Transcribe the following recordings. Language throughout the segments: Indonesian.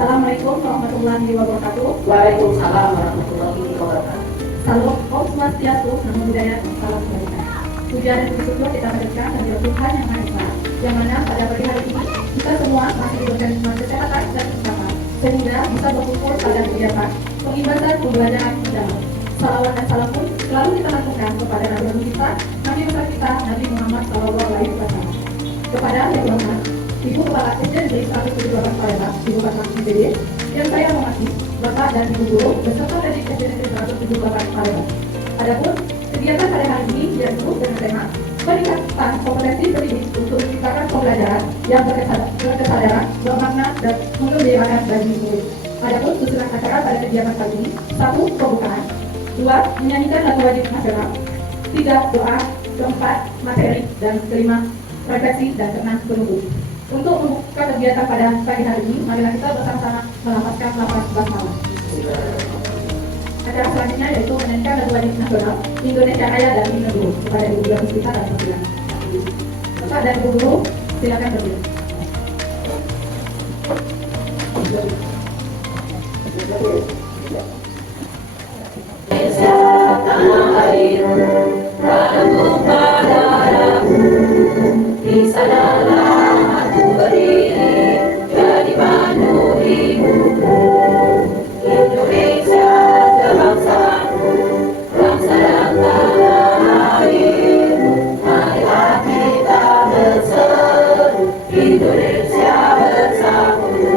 Assalamualaikum warahmatullahi wabarakatuh. Waalaikumsalam warahmatullahi wabarakatuh. Salam Om Swastiastu, Namo Buddhaya, salam kebajikan. Puja dan puji syukur kita panjatkan kepada Tuhan Yang Maha Esa, yang mana pada pagi hari ini kita semua masih diberikan nikmat kesehatan dan kesehatan, sehingga bisa berkumpul pada kegiatan pengibadah pembelajaran agama. Salawat dan salam pun selalu kita lakukan kepada Nabi kita, Nabi besar kita, Nabi Muhammad SAW. Kepada Yang Hormat Ibu Kepala SD Negeri 178 Palembang, Ibu Bapak IPD, yang saya hormati Bapak dan Ibu Guru beserta dari SD Negeri 178 Palembang. Adapun kegiatan pada hari ini yaitu dengan tema peningkatan kompetensi pendidik untuk menciptakan pembelajaran yang berkesadaran, bermakna dan mengembirakan bagi murid. Adapun susunan acara pada kegiatan kali ini: 1. Pembukaan, 2. Menyanyikan lagu wajib nasional, 3. Doa, 4. Materi, dan 5. Refleksi dan ke-6 penutup. Untuk membuka kegiatan pada pagi hari ini, marilah kita bersama-sama melafazkan lafaz basmalah. Acara selanjutnya yaitu menyanyikan lagu wajib nasional Indonesia Raya dan Himne Guru. Kepada Ibu Guru Puspita dan Persilakan. Bapak dan Ibu Guru, silakan berdiri. Tanah air, padamu padamu, di sanalah aku berdiri, jadi pandu ibuku. Indonesia kebangsaanku, bangsa dan tanah air, marilah kita berseru, Indonesia bersatu.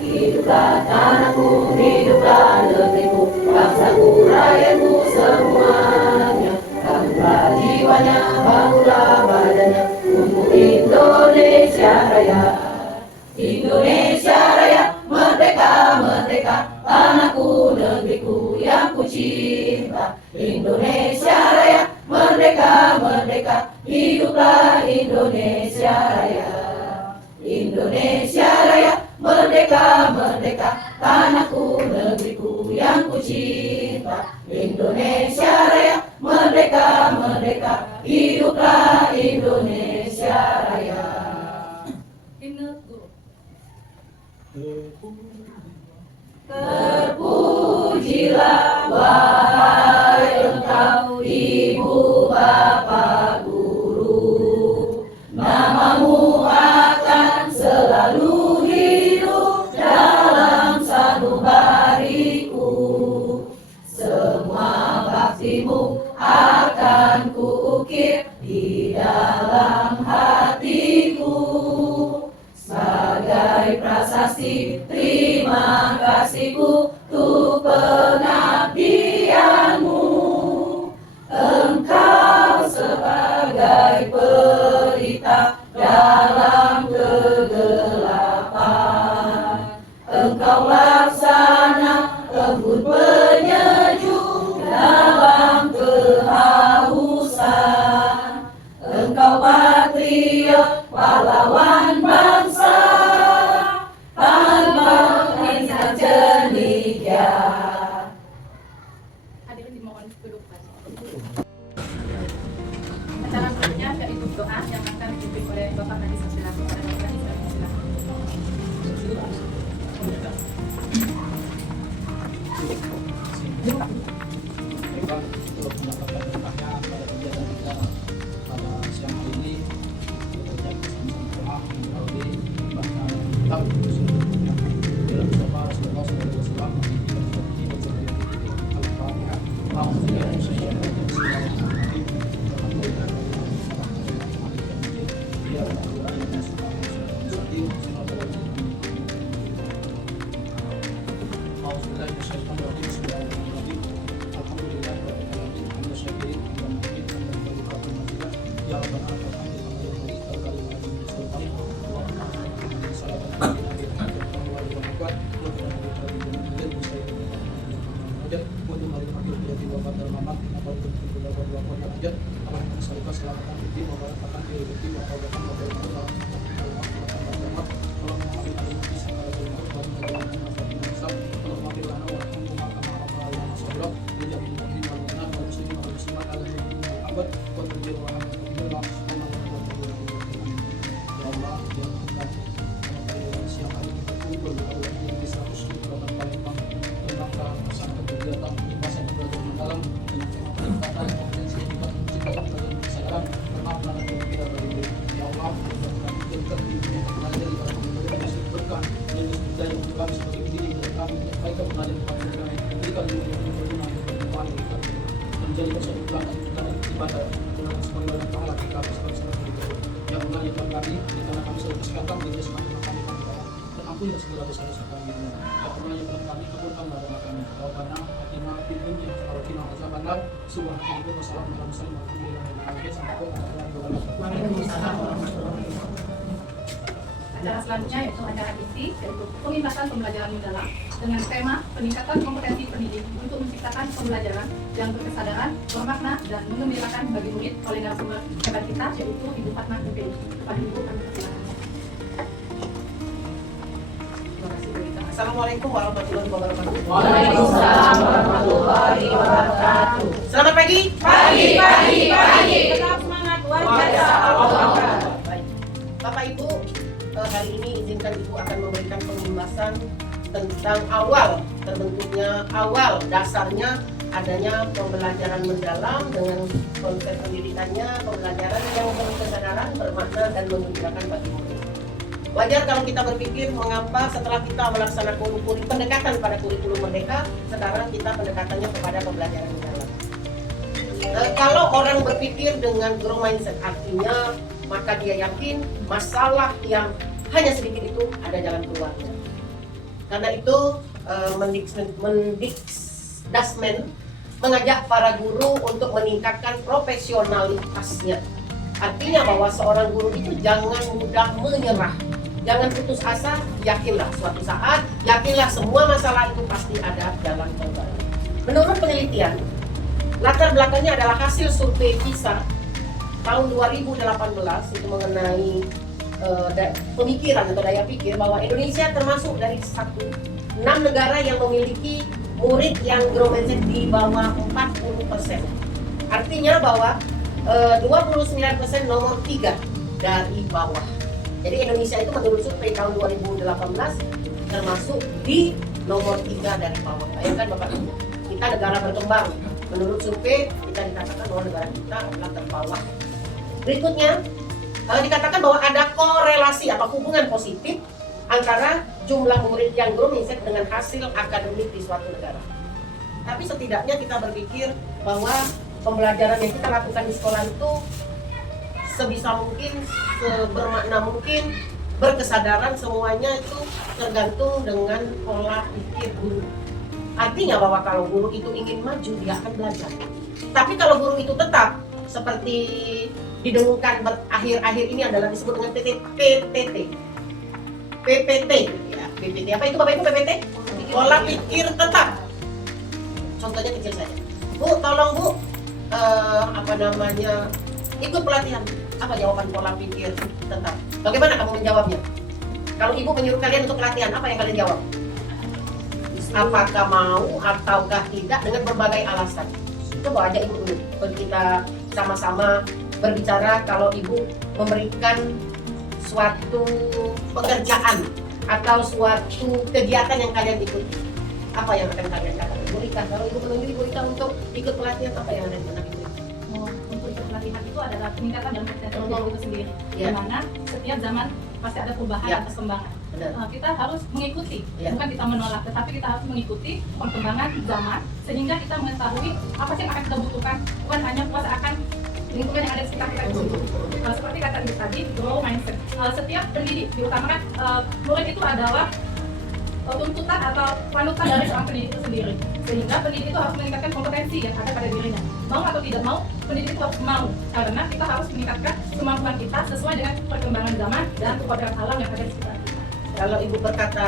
Hiduplah tanahku, hiduplah negeriku, bangsaku, rakyatku semuanya. Bangunlah jiwanya, bangunlah badannya, untuk Indonesia Raya. Indonesia Raya, merdeka, merdeka, tanahku, negeriku yang ku cinta. Indonesia Raya, merdeka, merdeka, hiduplah Indonesia Raya. Indonesia Raya, merdeka, merdeka, tanahku, negeriku yang ku cinta. Indonesia Raya, merdeka, merdeka, hiduplah Indonesia Raya. Himne Guru. Terpujilah wahai engkau ibu bapak guru, namamu akan selalu hidup dalam sanubariku. Semua baktimu akan kuukir di dalam hatiku. Sebagai prasasti terima kasihku untuk pengabdianmu. Engkau sebagai pelita dalam kegelapan. Engkau laksana embun penyejuk dalam kehausan. Engkau patriot pahlawan bangsa, tanpa insan cendekia. Hadirin dimohon duduk. Acara berikutnya yaitu doa yang akan dipimpin oleh Bapak Nadiem Persilakan. Kepada Bapak Nadiem Persilakan. Untuk mendapatkan berkahnya pada kegiatan kita pada siang hari ini, kita bersama doa melalui baca kitab sebelumnya dalam Rasulullah SAW Al-Fatihah. siang hari kita kumpul meningkatkan media semakin kami dan ampunilah segala dosa-dosa kami. Dan pengajaran kami kabulkanlah doa kami. Rabbana atina fid dunya hasanah wa qina adzabannar. Subhanaka wa salamun ala mursalin walhamdulillahi rabbil alamin. Sampai Waalaikumsalam warahmatullahi wabarakatuh. Acara selanjutnya yaitu acara inti, yaitu pengingkatan pembelajaran mendalam dengan tema peningkatan kompetensi pendidik untuk menciptakan pembelajaran yang berkesadaran, bermakna, dan menggembirakan bagi murid oleh narasumber hebat kita, yaitu Ibu Fatma MPI. Kepada Ibu kami persilakan. Terima kasih Bu Rita. Assalamualaikum warahmatullahi wabarakatuh. Waalaikumsalam warahmatullahi wabarakatuh. Selamat pagi. Pagi. Tetap semangat luar biasa. Baik. Bapak Ibu, hari ini izinkan Ibu akan memberikan pembahasan tentang awal dasarnya adanya pembelajaran mendalam dengan konsep pendidikannya, pembelajaran yang berkesadaran, bermakna, dan menggembirakan bagi murid. Wajar kalau kita berpikir mengapa setelah kita melaksanakan pendekatan pada kurikulum merdeka, sekarang kita pendekatannya kepada pembelajaran mendalam. Kalau orang berpikir dengan growth mindset, artinya maka dia yakin masalah yang hanya sedikit itu ada jalan keluarnya. Karena itu Mendikbud mengajak para guru untuk meningkatkan profesionalitasnya. Artinya bahwa seorang guru itu jangan mudah menyerah, jangan putus asa, yakinlah suatu saat, yakinlah semua masalah itu pasti ada jalan keluar. Menurut penelitian, latar belakangnya adalah hasil survei PISA tahun 2018 itu mengenai pemikiran atau daya pikir bahwa Indonesia termasuk dari 6 negara yang memiliki murid yang growth mindset di bawah 40%. Artinya bahwa 29% nomor 3 dari bawah. Jadi Indonesia itu menurut survei tahun 2018 termasuk di nomor 3 dari bawah. Bayangkan Bapak Ibu, kita negara berkembang. Menurut survei kita dikatakan bahwa negara kita adalah terbawah. Berikutnya dikatakan bahwa ada korelasi atau hubungan positif antara jumlah murid yang growth mindset dengan hasil akademik di suatu negara. Tapi setidaknya kita berpikir bahwa pembelajaran yang kita lakukan di sekolah itu sebisa mungkin, sebermakna mungkin, berkesadaran, semuanya itu tergantung dengan pola pikir guru. Artinya bahwa kalau guru itu ingin maju, dia akan belajar. Tapi kalau guru itu tetap seperti didengungkan akhir-akhir ini adalah disebut dengan PPT ya, PPT apa itu Bapak Ibu PPT? Pola pikir tetap. Contohnya kecil saja. Bu, tolong Bu, ikut pelatihan. Apa jawaban pola pikir tetap? Bagaimana kamu menjawabnya? Kalau Ibu menyuruh kalian untuk pelatihan, apa yang kalian jawab? Apakah mau ataukah tidak dengan berbagai alasan. Coba aja Ibu dulu, kita sama-sama berbicara. Kalau Ibu memberikan suatu pekerjaan atau suatu kegiatan yang kalian ikuti, apa yang akan kalian katakan? Ibu Rika, kalau Ibu menunjuk Ibu Rika untuk ikut pelatihan, apa yang akan kalian Ibu Rika? Untuk ikut pelatihan itu adalah peningkatan dan kompetensi itu sendiri. Ya. Di mana setiap zaman pasti ada perubahan dan perkembangan. Kita harus mengikuti, bukan kita menolak, tetapi kita harus mengikuti perkembangan zaman sehingga kita mengetahui apa sih yang akan kita butuhkan, bukan hanya puas akan lingkungan yang ada di sekitar kita itu. Seperti kata Ibu tadi, growth mindset. Setiap pendidik diutamakan murid itu adalah tuntutan atau panutan dari seorang pendidik itu sendiri. Sehingga pendidik itu harus meningkatkan kompetensi yang ada pada dirinya. Mau atau tidak mau, pendidik itu harus mau. Karena kita harus meningkatkan kemampuan kita sesuai dengan perkembangan zaman dan keadaan alam yang ada di sekitar kita. Kalau Ibu berkata,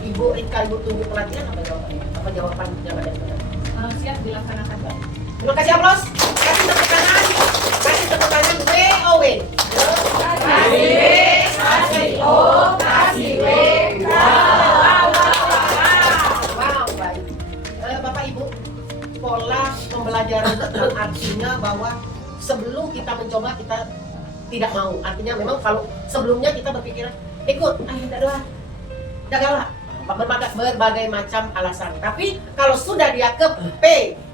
Ibu Rika, Ibu tunggu pelatihan, apa jawabannya? Apa jawaban yang ada di sana? Siap dilaksanakan. Terima kasih aplaus. Kasih tepuk tangan. Kasih tepuk tangan. WOW. Kasih W. Wow, baik. Bapak Ibu, pola pembelajaran itu artinya bahwa sebelum kita mencoba kita tidak mau. Artinya memang kalau sebelumnya kita berpikiran ikut, janganlah, berbagai macam alasan. Tapi kalau sudah dia ke P,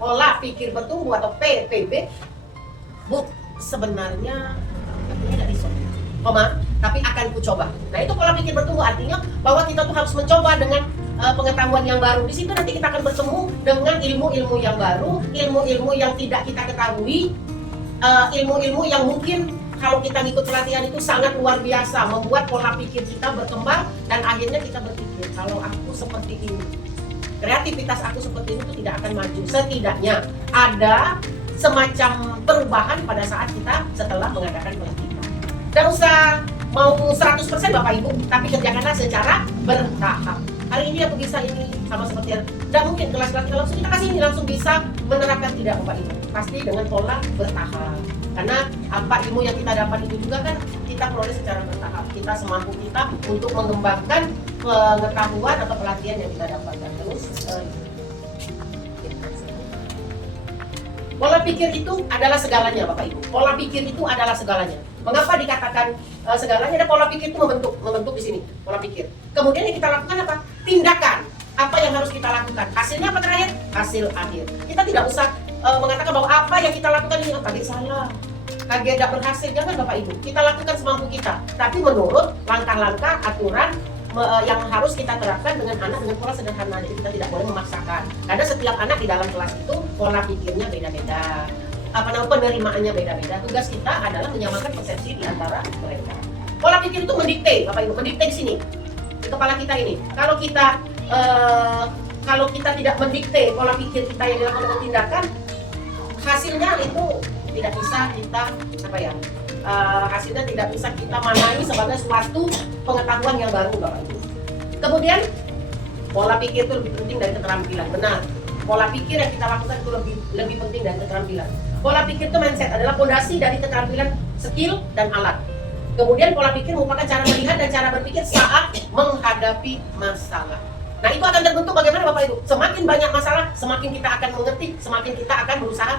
pola pikir bertumbuh atau PPB, Bu, sebenarnya tidak risau, tapi akan ku coba. Nah itu pola pikir bertumbuh artinya bahwa kita tuh harus mencoba dengan pengetahuan yang baru. Di situ nanti kita akan bertemu dengan ilmu-ilmu yang baru, ilmu-ilmu yang tidak kita ketahui, ilmu-ilmu yang mungkin kalau kita ngikut pelatihan itu sangat luar biasa, membuat pola pikir kita berkembang dan akhirnya kita berpikir kalau aku seperti ini, kreativitas aku seperti ini itu tidak akan maju. Setidaknya ada semacam perubahan pada saat kita setelah mengadakan pelatihan. Tidak usah mau 100% Bapak Ibu, tapi kerjakanlah secara bertahap. Hari ini aku bisa ini, sama seperti yang tidak mungkin kelas-kelas kita langsung kita kasih ini langsung bisa menerapkan, tidak Bapak Ibu. Pasti dengan pola bertahap. Karena apa ilmu yang kita dapat itu juga kan kita peroleh secara bertahap. Kita semampu kita untuk mengembangkan pengetahuan atau pelatihan yang kita dapatkan. Terus pola pikir itu adalah segalanya Bapak Ibu. Pola pikir itu adalah segalanya. Mengapa dikatakan segalanya? Ada pola pikir itu membentuk di sini, pola pikir. Kemudian yang kita lakukan apa? Tindakan. Apa yang harus kita lakukan? Hasilnya apa terakhir? Hasil akhir. Kita tidak usah mengatakan bahwa apa yang kita lakukan ini kaget salah, kaget tidak berhasil. Jangan Bapak Ibu. Kita lakukan semampu kita. Tapi menurut langkah-langkah aturan yang harus kita terapkan dengan anak dengan pola sederhana. Jadi kita tidak boleh memaksakan. Karena setiap anak di dalam kelas itu pola pikirnya beda-beda. Penerimaannya beda-beda. Tugas kita adalah menyamakan persepsi di antara mereka. Pola pikir itu mendikte, Bapak Ibu, mendikte di sini di kepala kita ini. Kalau kita tidak mendikte pola pikir kita yang dilakukan dengan tindakan, hasilnya itu tidak bisa kita hasilnya tidak bisa kita manai sebagai suatu pengetahuan yang baru, Bapak Ibu. Kemudian pola pikir itu lebih penting dari keterampilan. Benar. Pola pikir yang kita lakukan itu lebih penting dari keterampilan. Pola pikir itu mindset adalah fondasi dari keterampilan, skill dan alat. Kemudian pola pikir merupakan cara melihat dan cara berpikir saat menghadapi masalah. Nah, itu akan terbentuk bagaimana Bapak Ibu? Semakin banyak masalah, semakin kita akan mengerti, semakin kita akan berusaha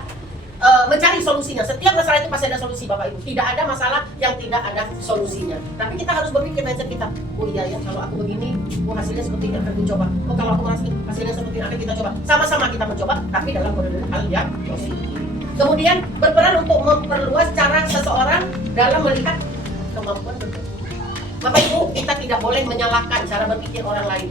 mencari solusinya. Setiap masalah itu pasti ada solusi Bapak Ibu. Tidak ada masalah yang tidak ada solusinya. Tapi kita harus berpikir mindset kita. Oh iya ya, kalau aku begini, hasilnya seperti ini akan dicoba. Oh kalau aku hasilnya seperti ini akan kita coba. Sama-sama kita mencoba, tapi dalam hal yang positif. Kemudian berperan untuk memperluas cara seseorang dalam melihat kemampuan berpikir. Bapak Ibu, kita tidak boleh menyalahkan cara berpikir orang lain.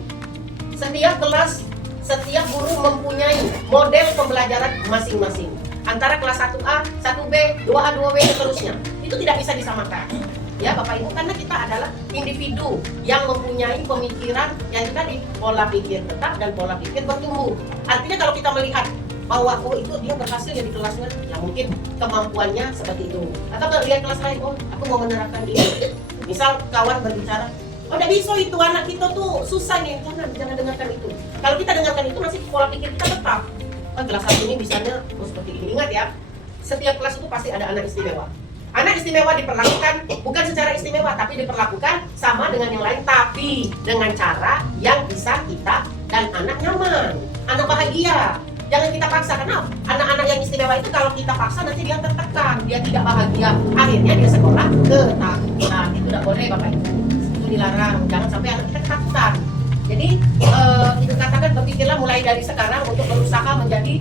Setiap kelas, setiap guru mempunyai model pembelajaran masing-masing. Antara kelas 1A, 1B, 2A, 2B, dan seterusnya. Itu tidak bisa disamakan. Ya Bapak Ibu, karena kita adalah individu yang mempunyai pemikiran yang tadi pola pikir tetap dan pola pikir bertumbuh. Artinya kalau kita melihat bahwa itu dia berhasil ya di kelasnya, ya mungkin kemampuannya seperti itu. Atau kalau lihat kelas lain, aku mau menerapkan ini. Misal kawan berbicara, tidak bisa itu anak kita tuh susah nih, jangan dengarkan itu. Kalau kita dengarkan itu masih pola pikir kita tetap. Kelas 1 ini bisanya seperti ini. Ingat ya, setiap kelas itu pasti ada anak istimewa. Anak istimewa diperlakukan bukan secara istimewa, tapi diperlakukan sama dengan yang lain, tapi dengan cara yang bisa kita dan anak nyaman, anak bahagia. Jangan kita paksa, karena anak-anak yang istimewa itu kalau kita paksa nanti dia tertekan, dia tidak bahagia. Akhirnya dia sekolah ketakutan. Itu tidak boleh Bapak Ibu. Itu dilarang. Jangan sampai anak kita ketakutan. Jadi itu katakan berpikirlah mulai dari sekarang untuk berusaha menjadi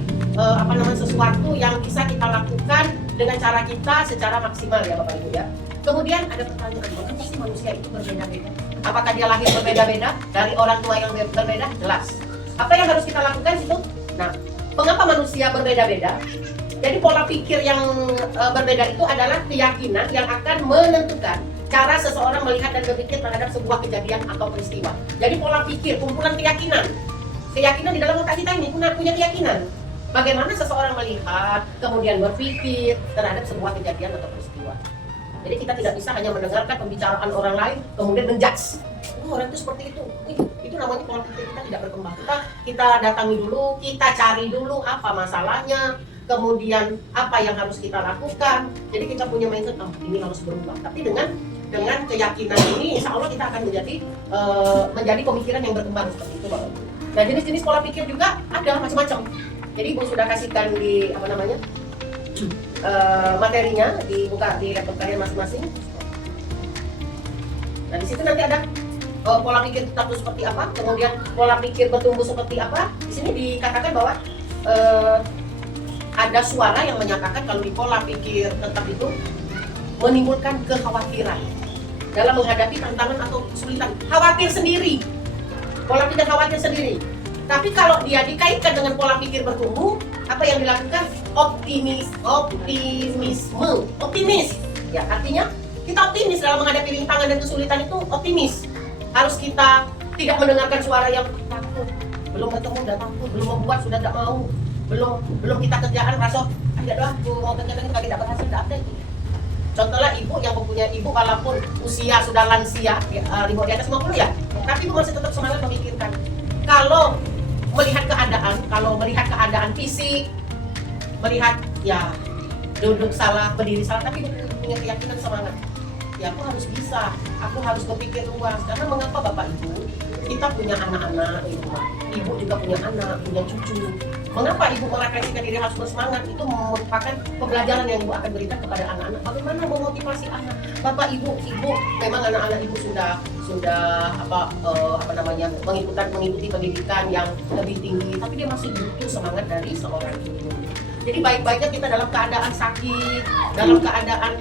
sesuatu yang bisa kita lakukan dengan cara kita secara maksimal ya Bapak Ibu ya. Kemudian ada pertanyaan, mengapa sih manusia itu berbeda-beda? Apakah dia lahir berbeda-beda dari orang tua yang berbeda? Jelas. Apa yang harus kita lakukan situ? Nah, mengapa manusia berbeda-beda? Jadi pola pikir yang berbeda itu adalah keyakinan yang akan menentukan cara seseorang melihat dan berpikir terhadap sebuah kejadian atau peristiwa. Jadi pola pikir, kumpulan keyakinan. Keyakinan di dalam otak kita ini punya keyakinan. Bagaimana seseorang melihat, kemudian berpikir terhadap sebuah kejadian atau peristiwa. Jadi kita tidak bisa hanya mendengarkan pembicaraan orang lain, kemudian menjudge. Orang itu seperti itu. Itu namanya pola pikir kita tidak berkembang. Kita datangi dulu, kita cari dulu apa masalahnya, kemudian apa yang harus kita lakukan. Jadi kita punya mindset, ini harus berubah. Tapi dengan keyakinan ini, insya Allah kita akan menjadi pemikiran yang berkembang seperti itu, Bapak. Nah, jenis-jenis pola pikir juga ada macam-macam. Jadi Ibu sudah kasihkan di materinya, dibuka di laptop kalian masing-masing. Nah, di situ nanti ada pola pikir tetap itu seperti apa, kemudian pola pikir bertumbuh seperti apa. Di sini dikatakan bahwa ada suara yang menyatakan kalau di pola pikir tetap itu menimbulkan kekhawatiran dalam menghadapi tantangan atau kesulitan. Khawatir sendiri, pola pikir khawatir sendiri. Tapi kalau dia dikaitkan dengan pola pikir bertumbuh, apa yang dilakukan? Optimis. Ya, artinya kita optimis dalam menghadapi rintangan dan kesulitan itu optimis. Harus kita tidak mendengarkan suara yang takut. Belum ketemu udah takut, belum membuat sudah tidak mau, belum kita kerjaan rasa tidak doa, aku mau kerja lagi tidak berhasil, tidak ada itu. Contohnya ibu yang mempunyai ibu walaupun usia sudah lansia, di atas 50 ya, tapi ibu masih tetap semangat memikirkan. Kalau melihat keadaan fisik, melihat ya duduk salah, berdiri salah, tapi ibu punya keyakinan semangat. Ya aku harus bisa, aku harus berpikir luas. Karena mengapa Bapak Ibu, kita punya anak-anak di rumah, ibu juga punya anak, punya cucu. Mengapa ibu merefleksikan diri harus bersemangat? Itu merupakan pembelajaran yang ibu akan berikan kepada anak-anak. Bagaimana memotivasi anak? Bapak ibu memang anak-anak ibu sudah mengikuti pendidikan yang lebih tinggi, tapi dia masih butuh semangat dari seorang ibu. Jadi baik-baiknya kita dalam keadaan sakit, dalam keadaan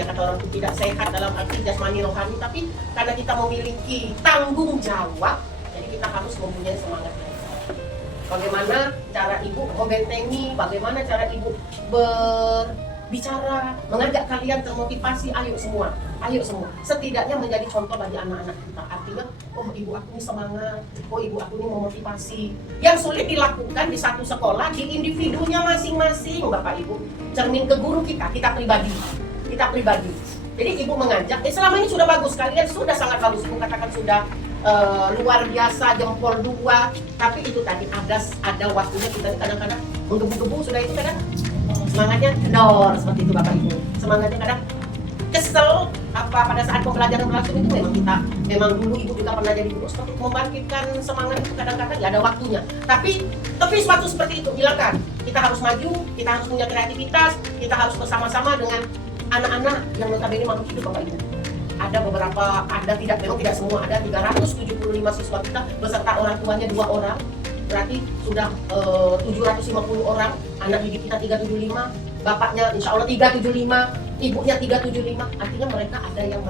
kata orang itu tidak sehat dalam arti jasmani rohani, tapi karena kita memiliki tanggung jawab, jadi kita harus mempunyai semangat yang sama. Bagaimana cara ibu membentengi, bagaimana cara ibu berbicara, mengajak kalian termotivasi, ayo semua, setidaknya menjadi contoh bagi anak-anak kita. Artinya, oh ibu aku ini semangat, oh ibu aku ini memotivasi. Yang sulit dilakukan di satu sekolah, di individunya masing-masing, Bapak Ibu. Cermin ke guru kita pribadi. Jadi ibu mengajak, selama ini sudah bagus, kalian sudah sangat bagus, ibu katakan sudah luar biasa, jempol 2. Tapi itu tadi ada waktunya kita kadang-kadang menggebu-gebu, sudah itu kadang semangatnya kendor, seperti itu Bapak Ibu. Semangatnya kadang kesel pada saat pembelajaran berlangsung itu memang dulu ibu juga pernah jadi guru seperti membangkitkan semangat itu kadang-kadang ya ada waktunya. Tapi suatu seperti itu hilangkan. Kita harus maju, kita harus punya kreativitas, kita harus bersama-sama dengan anak-anak yang notabene makhluk hidup Bapak Ibu. Ada tidak semua, ada 375 siswa kita beserta orang tuanya 2 orang. Berarti sudah 750 orang, anak didik kita 375, bapaknya insya Allah 375, ibunya 375. Artinya mereka ada yang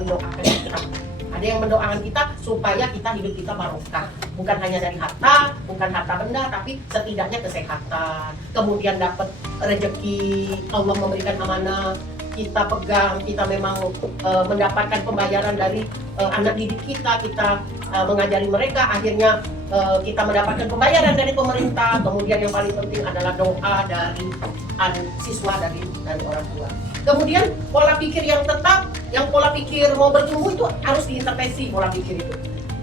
mendoakan kita, supaya hidup kita barokah. Bukan hanya dari harta, bukan harta benda, tapi setidaknya kesehatan. Kemudian dapat rezeki, Allah memberikan amanah, kita pegang, kita memang mendapatkan pembayaran dari anak didik kita mengajari mereka, akhirnya kita mendapatkan pembayaran dari pemerintah. Kemudian yang paling penting adalah doa dari siswa, dari orang tua. Kemudian pola pikir yang tetap, yang pola pikir mau bertumbuh itu harus diintervensi pola pikir itu.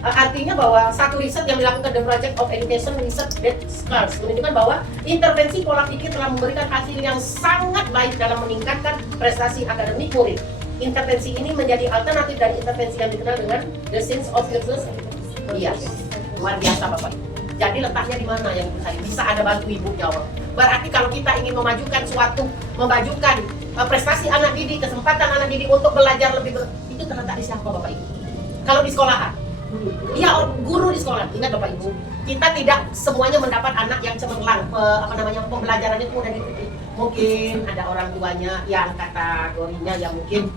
Artinya bahwa satu riset yang dilakukan The Project of Education Research that Scars menunjukkan bahwa intervensi pola pikir telah memberikan hasil yang sangat baik dalam meningkatkan prestasi akademik murid. Intervensi ini menjadi alternatif dari intervensi yang dikenal dengan the sense of useless. Iya, luar biasa Bapak Ibu. Jadi letaknya di mana yang bisa ada bantu Ibu jawab. Berarti kalau kita ingin memajukan prestasi anak didik, kesempatan anak didik untuk belajar lebih itu terletak di siapa Bapak Ibu? Kalau di sekolahan, iya guru di sekolah. Ingat Bapak Ibu, kita tidak semuanya mendapat anak yang cemerlang, pembelajarannya itu mudah diikuti. Mungkin ada orang tuanya yang kategorinya yang mungkin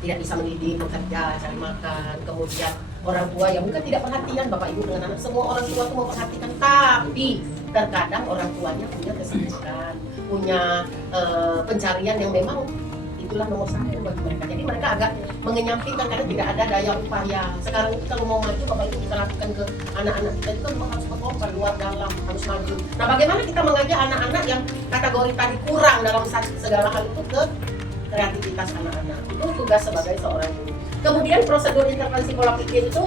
tidak bisa mendidik, bekerja, cari makan. Kemudian orang tua yang mungkin tidak perhatian Bapak Ibu dengan anak. Semua orang tua itu memperhatikan, tapi terkadang orang tuanya punya kesibukan, punya pencarian yang memang itulah nomor 1 bagi mereka. Jadi mereka agak mengenyampingkan karena tidak ada daya upaya. Sekarang itu kalau mau maju Bapak Ibu bisa lakukan ke anak-anak kita itu memang harus berkorban luar dalam, harus maju. Nah bagaimana kita mengajak anak-anak yang kategori tadi kurang dalam segala hal itu ke kreativitas anak-anak. Itu tugas sebagai seorang guru. Kemudian prosedur intervensi pola pikir itu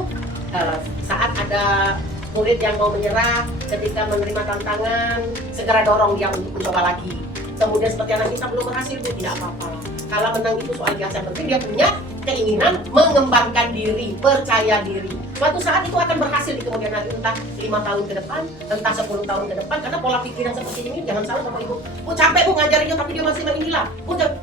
saat ada murid yang mau menyerah, ketika menerima tantangan, segera dorong dia untuk mencoba lagi. Kemudian seperti anak kita belum berhasil, itu tidak apa-apa. Kalau menang itu soal biasa, penting dia punya keinginan mengembangkan diri, percaya diri. Suatu saat itu akan berhasil di kemudian hari, entah 5 tahun ke depan, entah 10 tahun ke depan. Karena pola pikir yang seperti ini, jangan salah Bapak Ibu. Capek ngajarinya tapi dia masih inilah.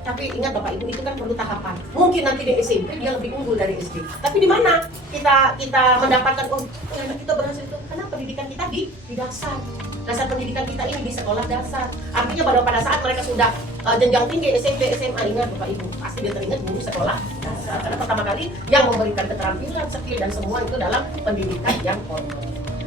Tapi ingat Bapak Ibu, itu kan perlu tahapan. Mungkin nanti di SMP dia lebih unggul dari SD. Tapi di mana kita mendapatkan anak kita berhasil itu? Karena pendidikan kita di dasar. Dasar pendidikan kita ini di sekolah dasar. Artinya pada saat mereka sudah jenjang tinggi SMP, SMA, ingat Bapak Ibu, pasti dia teringat guru sekolah dasar. Karena pertama kali yang memberikan keterampilan, skill dan semua itu dalam pendidikan yang formal.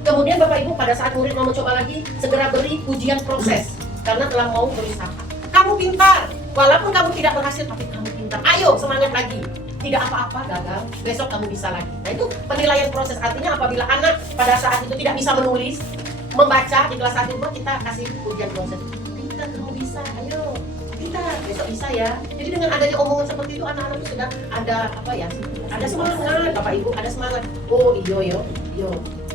Kemudian Bapak Ibu pada saat murid mau mencoba lagi, segera beri ujian proses karena telah mau berusaha. Kamu kamu pintar. Walaupun kamu tidak berhasil, tapi kamu pintar. Ayo, semangat lagi. Tidak apa-apa gagal, besok kamu bisa lagi. Nah itu penilaian proses. Artinya apabila anak pada saat itu tidak bisa menulis, membaca di kelas 1 kita kasih ujian proses. Pintar, kamu bisa, ayo. Pintar, besok bisa ya. Jadi dengan adanya omongan seperti itu, anak-anak itu sudah ada apa ya? Ada semangat, Bapak Ibu, ada semangat. Oh iyo.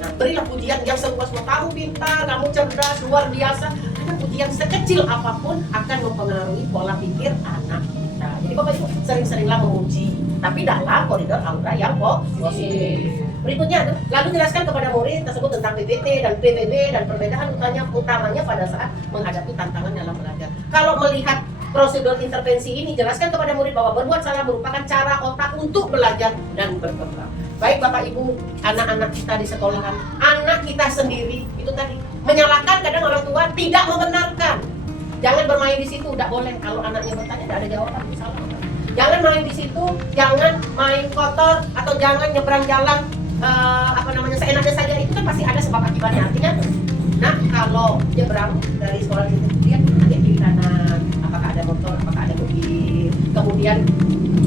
Nah, berilah pujian yang seluas-luas. Kamu pintar, kamu cerdas, luar biasa. Karena pujian sekecil apapun akan mempengaruhi pola pikir anak kita. Jadi Bapak Ibu sering-seringlah memuji, tapi dalam koridor aura yang positif. Berikutnya, lalu jelaskan kepada murid tersebut tentang PPT dan PBB dan perbedaan utamanya pada saat menghadapi tantangan dalam belajar. Kalau melihat prosedur intervensi ini, jelaskan kepada murid bahwa berbuat salah merupakan cara otak untuk belajar dan berkembang. Baik Bapak Ibu, anak-anak kita di sekolahan, anak kita sendiri, itu tadi, menyalahkan kadang orang tua, tidak membenarkan. Jangan bermain di situ, tidak boleh. Kalau anaknya bertanya, tidak ada jawaban, itu salah. Jangan main di situ, jangan main kotor, atau jangan nyebrang jalan seenaknya saja. Itu kan pasti ada sebab akibatnya. Artinya, nah kalau nyebrang dari sekolah itu, dia lihat kiri kanan, apakah ada motor, apakah ada mobil. Kemudian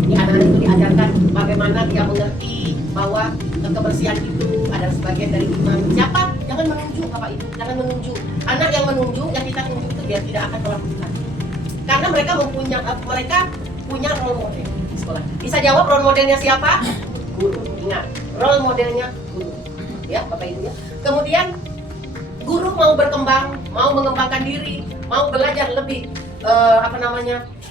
di anak-anak itu diajarkan bagaimana dia mengerti bahwa kebersihan itu adalah sebagian dari iman. Siapa? Jangan menunjuk Bapak Ibu, jangan menunjuk. Anak yang menunjuk, yang kita tunjuk itu dia tidak akan melakukan. Karena mereka punya role model di sekolah. Bisa jawab role modelnya siapa? Guru. Ingat, role modelnya guru. Ya, Bapak Ibu ya. Kemudian guru mau berkembang, mau mengembangkan diri, mau belajar lebih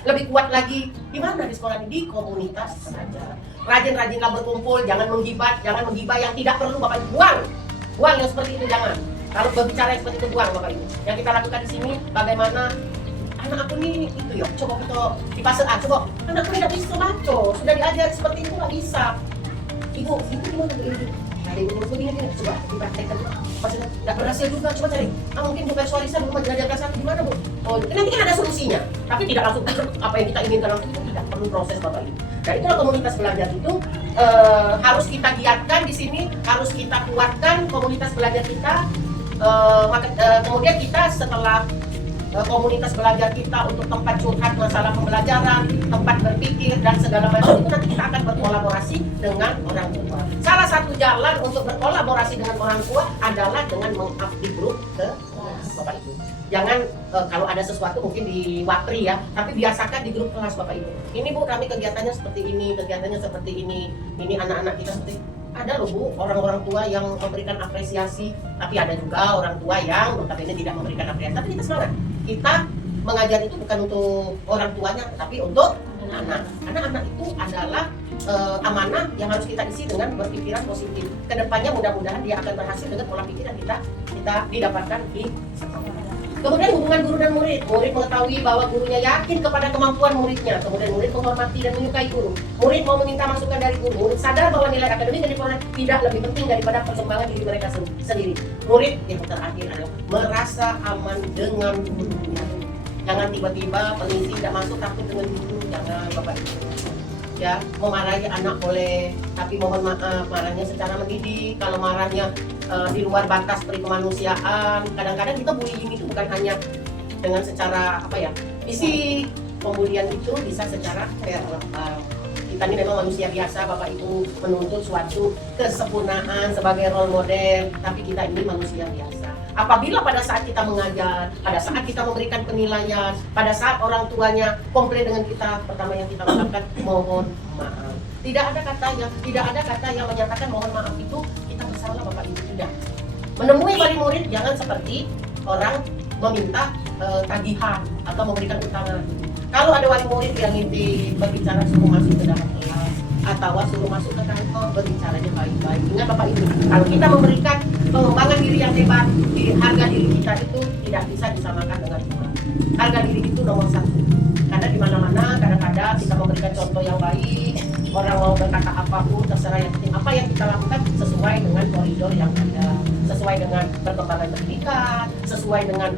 lebih kuat lagi. Di mana di sekolah ini? Di komunitas saja. Rajin-rajinlah berkumpul, jangan menggibah yang tidak perlu Bapak Ibu. Buang yang seperti itu jangan. Kalau berbicara yang seperti itu buang Bapak Ibu. Yang kita lakukan di sini bagaimana anak aku nih itu ya, coba kita di fase A, coba anak aku tidak bisa baca, sudah diajar seperti itu nggak bisa. Ibu gimana Bu ini? Nah, ibu begini coba dipraktekkan. Maksudnya tidak berhasil juga, coba cari. Mungkin Bu Persuarisa belum belajar kelas 1 gimana Bu? Oh, nanti kan ada solusinya. Tapi tidak langsung apa yang kita inginkan langsung itu tidak perlu proses Bapak Ibu. Dan itulah komunitas belajar itu harus kita giatkan di sini, harus kita kuatkan komunitas belajar kita. Kemudian kita setelah komunitas belajar kita untuk tempat curhat masalah pembelajaran, tempat berpikir dan segala macam itu nanti kita akan berkolaborasi dengan orang tua. Salah satu jalan untuk berkolaborasi dengan orang tua adalah dengan meng-up di grup ke kelas Bapak Ibu. Jangan kalau ada sesuatu mungkin di Wapri ya, tapi biasakan di grup kelas Bapak Ibu. Ini Bu, kami kegiatannya seperti ini, kegiatannya seperti ini. Ini anak-anak kita seperti ada loh Bu, orang-orang tua yang memberikan apresiasi, tapi ada juga orang tua yang notabene tidak memberikan apresiasi. Tapi kita semangat. Kita mengajar itu bukan untuk orang tuanya, tapi untuk anak. Anak-anak itu adalah amanah yang harus kita isi dengan berpikiran positif. Kedepannya mudah-mudahan dia akan berhasil dengan pola pikir yang kita didapatkan di sekolah. Kemudian hubungan guru dan murid. Murid mengetahui bahwa gurunya yakin kepada kemampuan muridnya. Kemudian murid menghormati dan menyukai guru. Murid mau meminta masukan dari guru. Murid sadar bahwa nilai akademik dan nilai tidak lebih penting daripada perkembangan diri mereka sendiri. Murid yang terakhir adalah merasa aman dengan gurunya. Jangan tiba-tiba peneliti tidak masuk takut dengan guru. Jangan Bapak Ibu. Ya, memarahi anak boleh, tapi mohon maaf marahnya secara mendidik. Kalau marahnya di luar batas kemanusiaan, kadang-kadang kita bullying itu bukan hanya dengan secara fisik. Pembulian itu bisa secara verbal. Kita ini memang manusia biasa, Bapak Ibu, menuntut suatu kesempurnaan sebagai role model, tapi kita ini manusia biasa. Apabila pada saat kita mengajar, pada saat kita memberikan penilaian, pada saat orang tuanya komplain dengan kita, pertama yang kita lakukan mohon maaf. Tidak ada kata yang menyatakan mohon maaf itu kita bersalah Bapak Ibu, tidak. Menemui wali murid jangan seperti orang meminta tagihan atau memberikan utangan. Kalau ada wali murid yang ingin berbicara suruh masuk ke dalam kelas atau suruh masuk ke kantor, berbicaranya baik-baik. Ingat Bapak Ibu, kalau kita memberikan pengembangan diri yang hebat, harga diri kita itu tidak bisa disamakan dengan Tuhan. Harga diri itu nomor 1. Karena di mana-mana kadang-kadang kita memberikan contoh yang baik, orang mau berkata apapun terserah, yang penting apa yang kita lakukan sesuai dengan koridor yang ada, sesuai dengan perkembangan pendidikan, sesuai dengan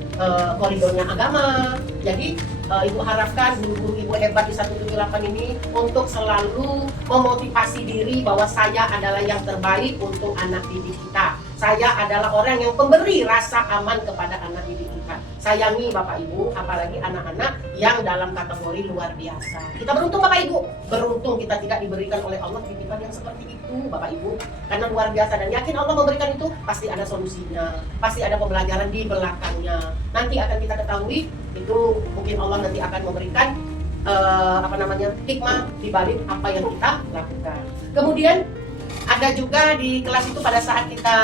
koridornya agama. Jadi Ibu harapkan guru-guru Ibu hebat di 178 ini untuk selalu memotivasi diri bahwa saya adalah yang terbaik untuk anak didik kita. Saya adalah orang yang pemberi rasa aman kepada anak didik kita. sayangi Bapak Ibu, apalagi anak-anak yang dalam kategori luar biasa. Kita beruntung Bapak Ibu, beruntung kita tidak diberikan oleh Allah titipan yang seperti itu Bapak Ibu, karena luar biasa dan yakin Allah memberikan itu pasti ada solusinya, pasti ada pembelajaran di belakangnya. Nanti akan kita ketahui itu mungkin Allah nanti akan memberikan hikmah di balik apa yang kita lakukan. Kemudian ada juga di kelas itu pada saat kita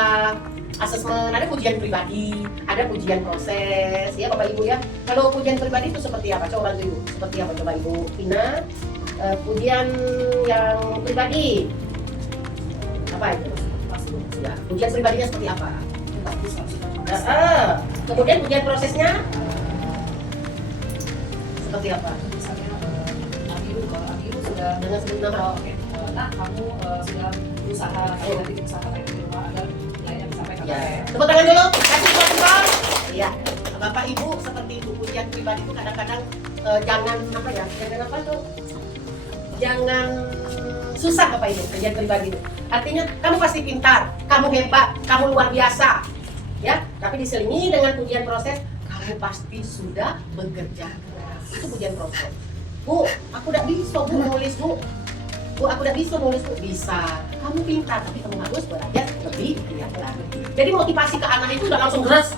asesmen, ada pujian pribadi, ada pujian proses, ya Bapak Ibu ya. Kalau pujian pribadi itu seperti apa? Coba bantu Ibu. Seperti apa coba Ibu? Ina, pujian yang pribadi apa itu? Ya, pujian pribadinya seperti apa? Kemudian pujian prosesnya seperti apa? Misalnya Abiu sudah Dengan sebut nama. nah kamu sudah berusaha kamu nanti usaha kamu di rumah agar lainnya bisa sampai Ya, tepuk tangan dulu. Kasih tepuk. Iya, Bapak Ibu seperti itu pujian pribadi itu kadang-kadang jangan apa ya? Jangan apa tuh? Jangan susah Bapak Ibu pujian pribadi itu. Artinya kamu pasti pintar, kamu hebat, kamu luar biasa. Ya, tapi diselingi dengan pujian proses, kamu pasti sudah bekerja keras. Itu pujian proses. Bu, aku udah bisa Bu nulis Bu. Bu, aku udah bisa nulis Bu. Bisa. Kamu pintar, tapi kamu harus belajar lebih giat lagi. Jadi motivasi ke anak itu udah langsung geras.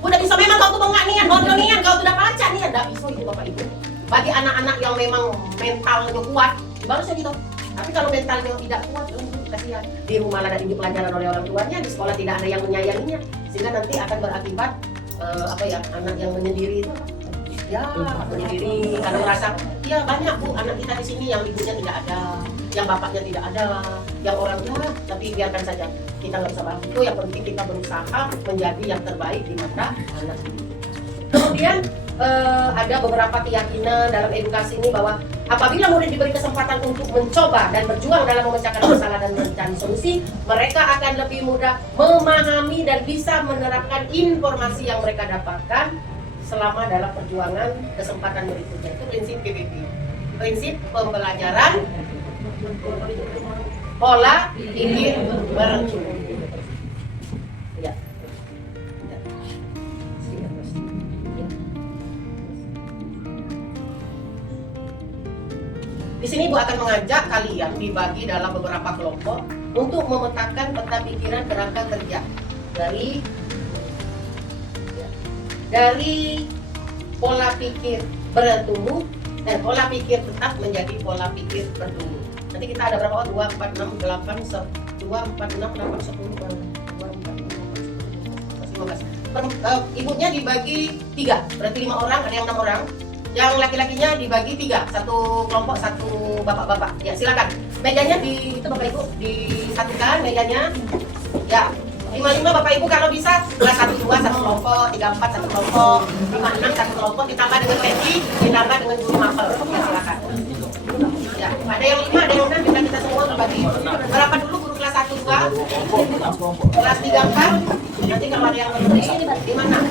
Udah bisa memang kau tuh bengak nian, bodoh nian, kau tuh udah baca nian. Udah bisa itu Bapak Ibu. Bagi anak-anak yang memang mentalnya kuat, baru saja gitu. Tapi kalau mentalnya tidak kuat, kasihan. Di rumah ada didik pelajaran oleh orang tuanya, di sekolah tidak ada yang menyayanginya, sehingga nanti akan berakibat anak yang menyendiri itu. Ya, menyendiri karena merasa, ya banyak Bu anak kita di sini yang ibunya tidak ada, yang bapaknya tidak ada, yang orang tua, tapi biarkan saja, kita nggak bisa bantu itu. Yang penting kita berusaha menjadi yang terbaik di mata anak. Kemudian ada beberapa keyakinan dalam edukasi ini bahwa apabila murid diberi kesempatan untuk mencoba dan berjuang dalam memecahkan masalah dan mencari solusi, mereka akan lebih mudah memahami dan bisa menerapkan informasi yang mereka dapatkan selama dalam perjuangan kesempatan berikutnya. Itu prinsip PBB, prinsip pembelajaran pola pikir berencana. Ya. Di sini Bu akan mengajak kalian dibagi dalam beberapa kelompok untuk memetakan peta pikiran kerangka kerja dari pola pikir bertumbuh dan pola pikir tetap menjadi pola pikir bertumbuh. Nanti kita ada berapa? 2, 4, 6, 8, 2, 4, 6, 8, 10, 2, 4, 5, 6, 15. Ibunya dibagi 3, berarti 5 orang, ada yang 6 orang. Yang laki-lakinya dibagi 3, satu kelompok, satu bapak-bapak. Ya silakan. Mejanya itu Bapak Ibu disatukan mejanya. Ya. 55 Bapak Ibu kalau bisa 212 satu kelompok, 34 satu kelompok, 56 satu kelompok, ditambah dengan peci, ditambah dengan guru mapel. Ya silakan. Ya, ada yang 5, ada yang 6, kita semua berbagi. Berapa dulu guru kelas 1 2? Kelas 3 4. Nanti kalau ada yang lebih di mana?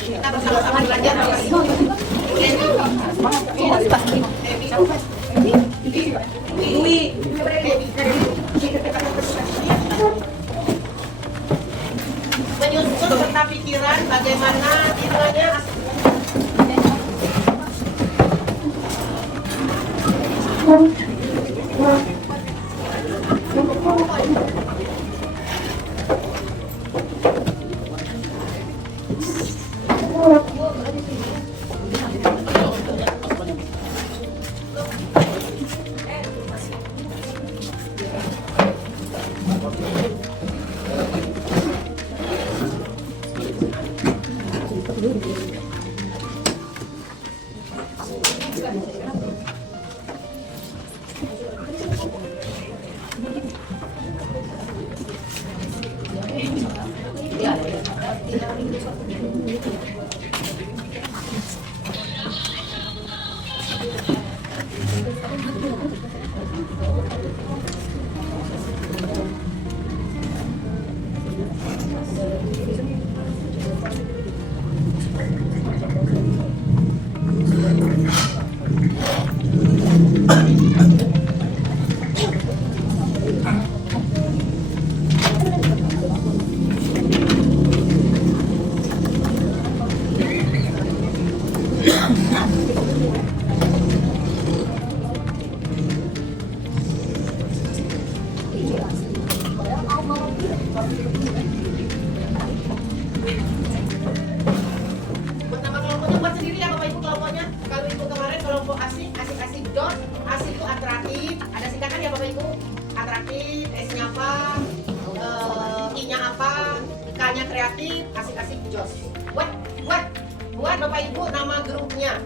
Kita bersama-sama belajar Bapak Ibu. Menyusun peta pikiran bagaimana nilainya asik, asik-asik dot. Asik itu atraktif. Ada singkatan ya Bapak Ibu? Atraktif, S-nya apa? I-nya apa? K-nya kreatif, asik-asik jos. Buat Bapak Ibu nama grupnya.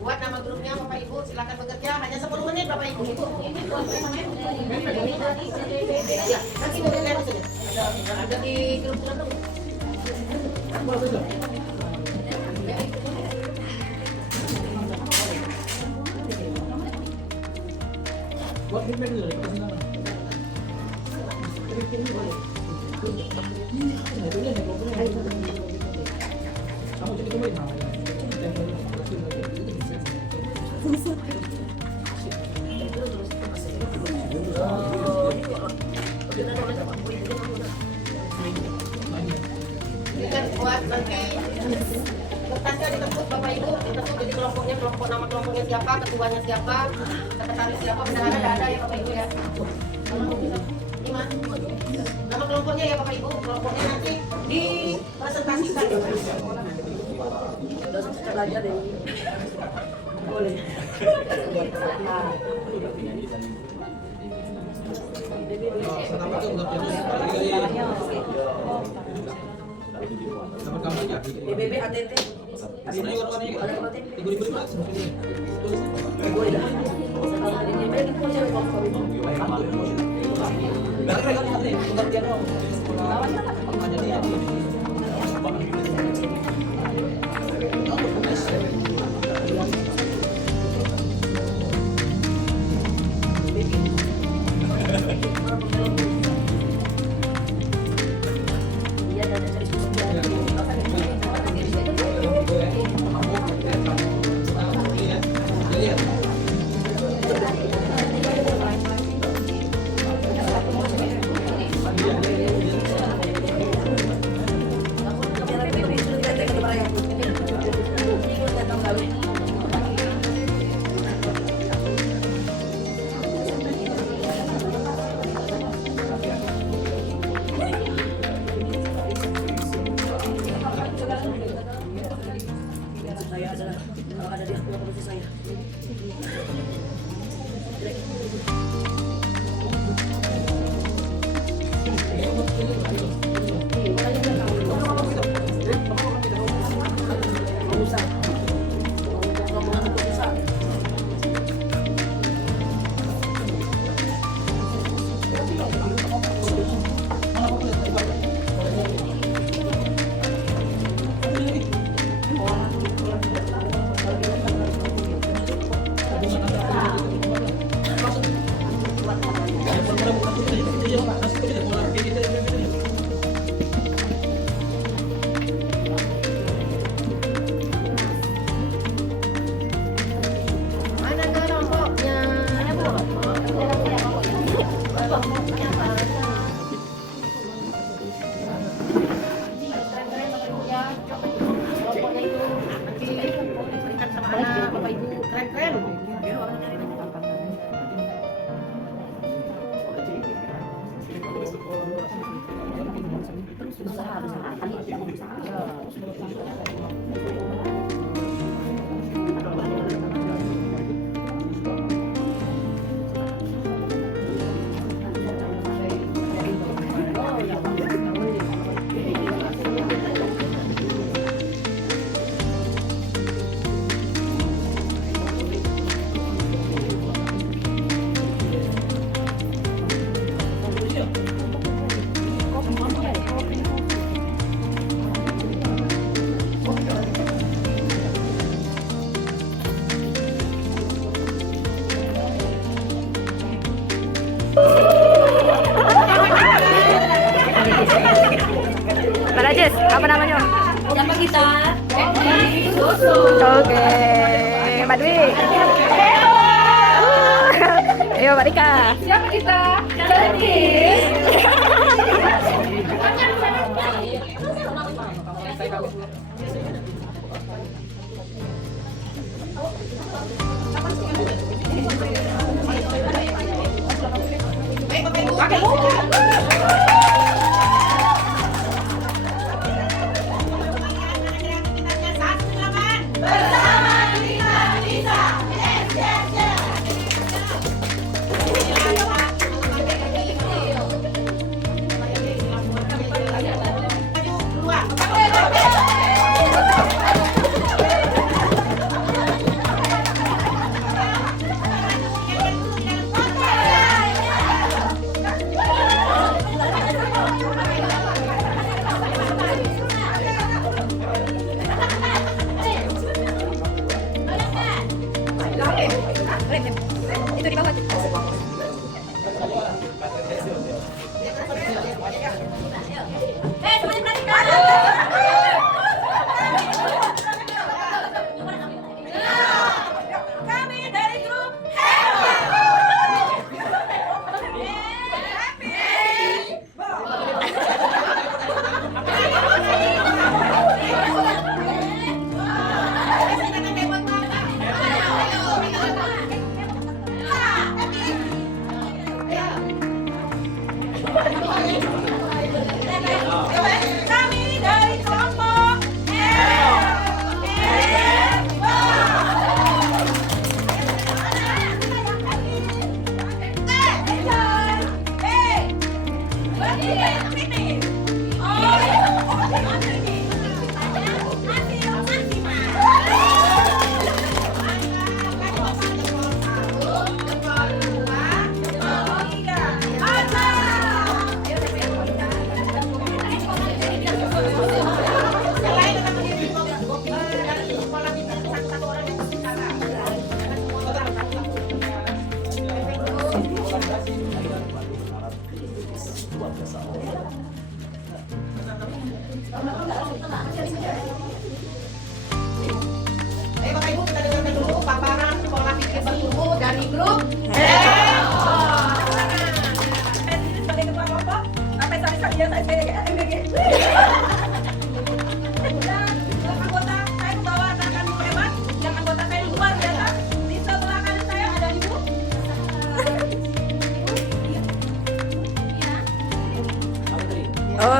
Buat nama grupnya Bapak Ibu, silakan bekerja hanya 10 menit Bapak Ibu. Ya, nanti mau lihat saja. Ada di grup mana? Buat feedback dulu, kita senang. Kamu jadi kembali nah. Dengan buat nanti kertasnya ditempuk Bapak Ibu, ditempuk jadi kelompoknya, nama kelompoknya siapa, ketuanya siapa, sekretaris siapa, bendahara ada ya Bapak Ibu ya. Iman, nama kelompoknya ya Bapak Ibu, kelompoknya nanti dipresentasikan ya Bapak Ibu. belajar deh. Boleh. Pertama tuh nggak jadi dapat gambar ya. BBB ATT. Ini warnanya ada berarti 3.000 mas. Boleh dah. Ini BBB itu macam Bapak Ibu keren-keren. Pak Rajes, apa namanya? Siapa kita? Oke, Mbak Dwi. Ayo Mbak Rika. Siapa kita? Baik Bapak Ibu, pakai buku. Kreativitasnya 1 8. Bersama kita di Itu di bawah. Semuanya perhatikan. Kami dari grup kami dari kelompok Bapak Ibu, kita dengarkan dulu paparan pola pikir bertumbuh dari grup sebagai ketua kelompok sampai saat ini saya MBG. Dan anggota saya membawa rekan ibu hebat yang anggota saya luar biasa. Di sebelah kanan saya ada ibu. Oh.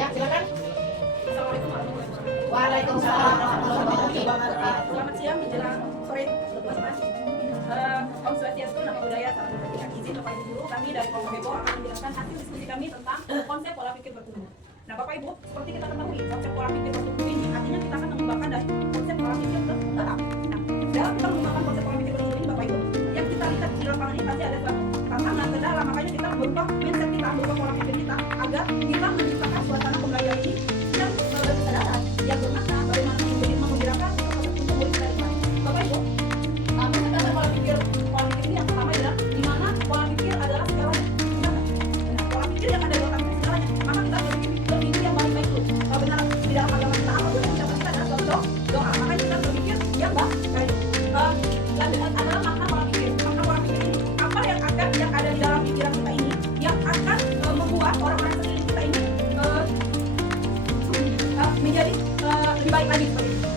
ya, silakan. Waalaikumsalam warahmatullahi wabarakatuh. Selamat siang menjelang sore, Mas. Om Swastiastu, nama budaya, salam kebajikan. Izin Bapak Ibu guru, kami dari kelompok Bebo akan menjelaskan hasil diskusi kami tentang konsep pola pikir bertumbuh. Nah, Bapak Ibu, seperti kita ketahui, konsep pola pikir bertumbuh ini artinya kita akan mengembangkan dari konsep pola pikir tetap. Nah, dalam kita mengembangkan konsep pola pikir bertumbuh ini, Bapak Ibu, yang kita lihat di lapangan ini pasti ada suatu tantangan kendala, makanya kita berubah mindset kita, berubah pola pikir kita agar kita menciptakan suasana pembelajaran ini yang berkesadaran, yang bermakna, bagaimana menggerakkan untuk murid kita depan. Bapak Ibu, kita pola pikir ini yang pertama adalah di mana pola pikir adalah segalanya. Nah, pola pikir yang ada di otak kita segalanya, maka kita berpikir yang baik-baik dulu. Kalau benar di dalam agama kita apapun yang ucapan kita adalah suatu doa, maka kita berpikir yang baik. Adalah makna pola pikir. Makna pola pikir ini apa yang ada di dalam pikiran kita ini yang akan membuat orang-orang sekeliling kita ini menjadi lebih baik lagi seperti itu.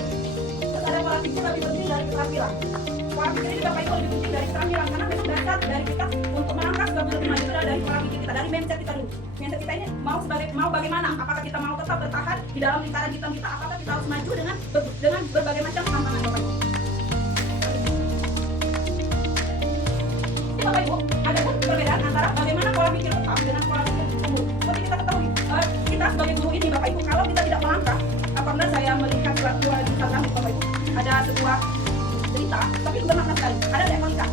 Terus ada pola pikir lebih penting dari keterampilan. Pola pikir ini Bapak Ibu lebih penting dari keterampilan karena memang dasar dari kita untuk melangkah sebagai lebih maju adalah dari pola pikir kita, dari mindset kita dulu. Mindset kita ini mau bagaimana? Apakah kita mau tetap bertahan di dalam lingkaran hitam kita? Apakah kita harus maju dengan berbagai macam tantangan Bapak Ibu? Bapak Ibu, ada pun perbedaan antara bagaimana pola pikir tetap dengan pola pikir tumbuh. Seperti kita ketahui, kita sebagai guru ini Bapak Ibu, kalau kita tidak melangkah, apabila saya melihat suatu Instagram Bapak Ibu, ada sebuah cerita, tapi itu bermakna sekali. Ada ekor ikan.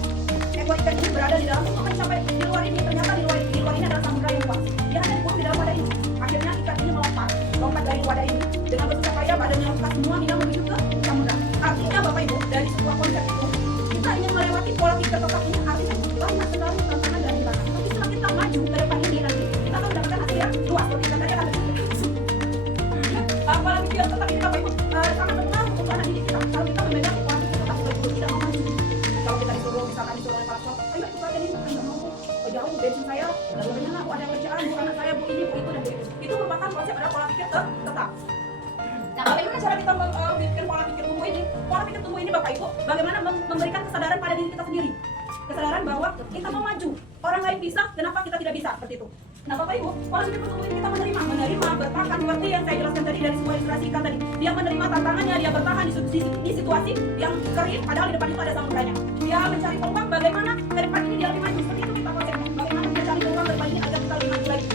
Ekor ikan ini berada di dalam untuk mencapai di luar ini, ternyata di luar ini adalah samudera yang luas. Dia hanya dikurung di dalam wadah ini. Akhirnya ikan ini lompat dari wadah ini dengan bersusah payah badannya lompat semua hingga menuju ke samudera. Artinya Bapak Ibu, dari sebuah konsep itu, kita ingin melewati pola pikir tetap ini artinya banyak sekali tantangan dan rintangan. Tapi setelah kita maju ke depan ini nanti kita akan mendapatkan hasil yang luas seperti kita tadi akan pola pikir tetap ini Bapak Ibu sangat berpengaruh untuk anak didik kita. Kalau kita memegang pola pikir tetap sebagai guru tidak mau maju. Kalau kita disuruh misalkan disuruh oleh Pak Sof, ayo ikut latihan ini, nggak mau. Jauh bensin saya, bagaimana aku ada kerjaan, bukan anak saya bu ini bu itu dan begitu. Itu merupakan konsep adalah pola pikir tetap. Nah, bagaimana cara kita membuat pola pikir tumbuh ini? Pola pikir tumbuh ini Bapak Ibu, bagaimana memberikan kesadaran pada diri kita sendiri. Kesadaran bahwa kita mau maju, orang lain bisa, kenapa kita tidak bisa, seperti itu. Nah Bapak Ibu, pola pikir tumbuh ini kita menerima, bertahan, seperti yang saya jelaskan tadi dari sebuah ilustrasi ikan tadi. Dia menerima tantangannya, dia bertahan di situasi yang kering, padahal di depan itu ada samuderanya. Dia mencari peluang bagaimana ke depan ini dia lebih maju, seperti itu kita konsepnya. Bagaimana kita cari peluang ke depan ini agar kita lebih maju lagi.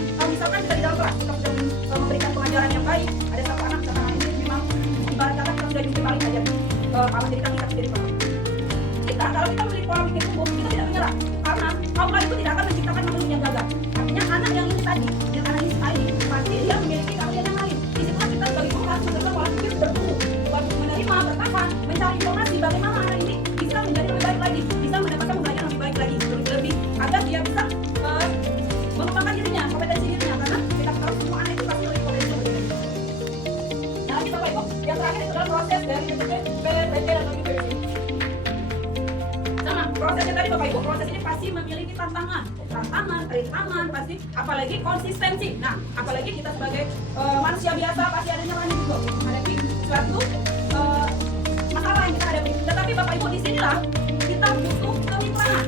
pola pikir tumbuh, kita tidak menyerah. Karena Allah itu tidak akan menciptakan makhluk yang gagal. Artinya anak yang ini tadi, yang anak ini pasti dia memiliki keahlian yang lain. Disitulah kita sebagai guru harus menerapkan pola pikir bertumbuh, untuk menerima, bertahan, mencari informasi bagaimana anak ini bisa menjadi lebih baik lagi, bisa mendapatkan pembelajaran lebih baik lagi, lebih agar dia bisa mengembangkan dirinya, kompetensi dirinya. Karena kita tahu semua anak itu pasti memiliki potensi berbeda. Nah, lagi Bapak Ibu, yang terakhir itu adalah proses dari PPT, PPT dan PPT. Sama prosesnya tadi Bapak Ibu, proses ini pasti memiliki tantangan, rintangan pasti, apalagi konsistensi. Nah, apalagi kita sebagai manusia biasa pasti ada nyerahnya juga menghadapi suatu masalah yang kita hadapi. Tetapi Bapak Ibu, disinilah kita butuh kemitraan.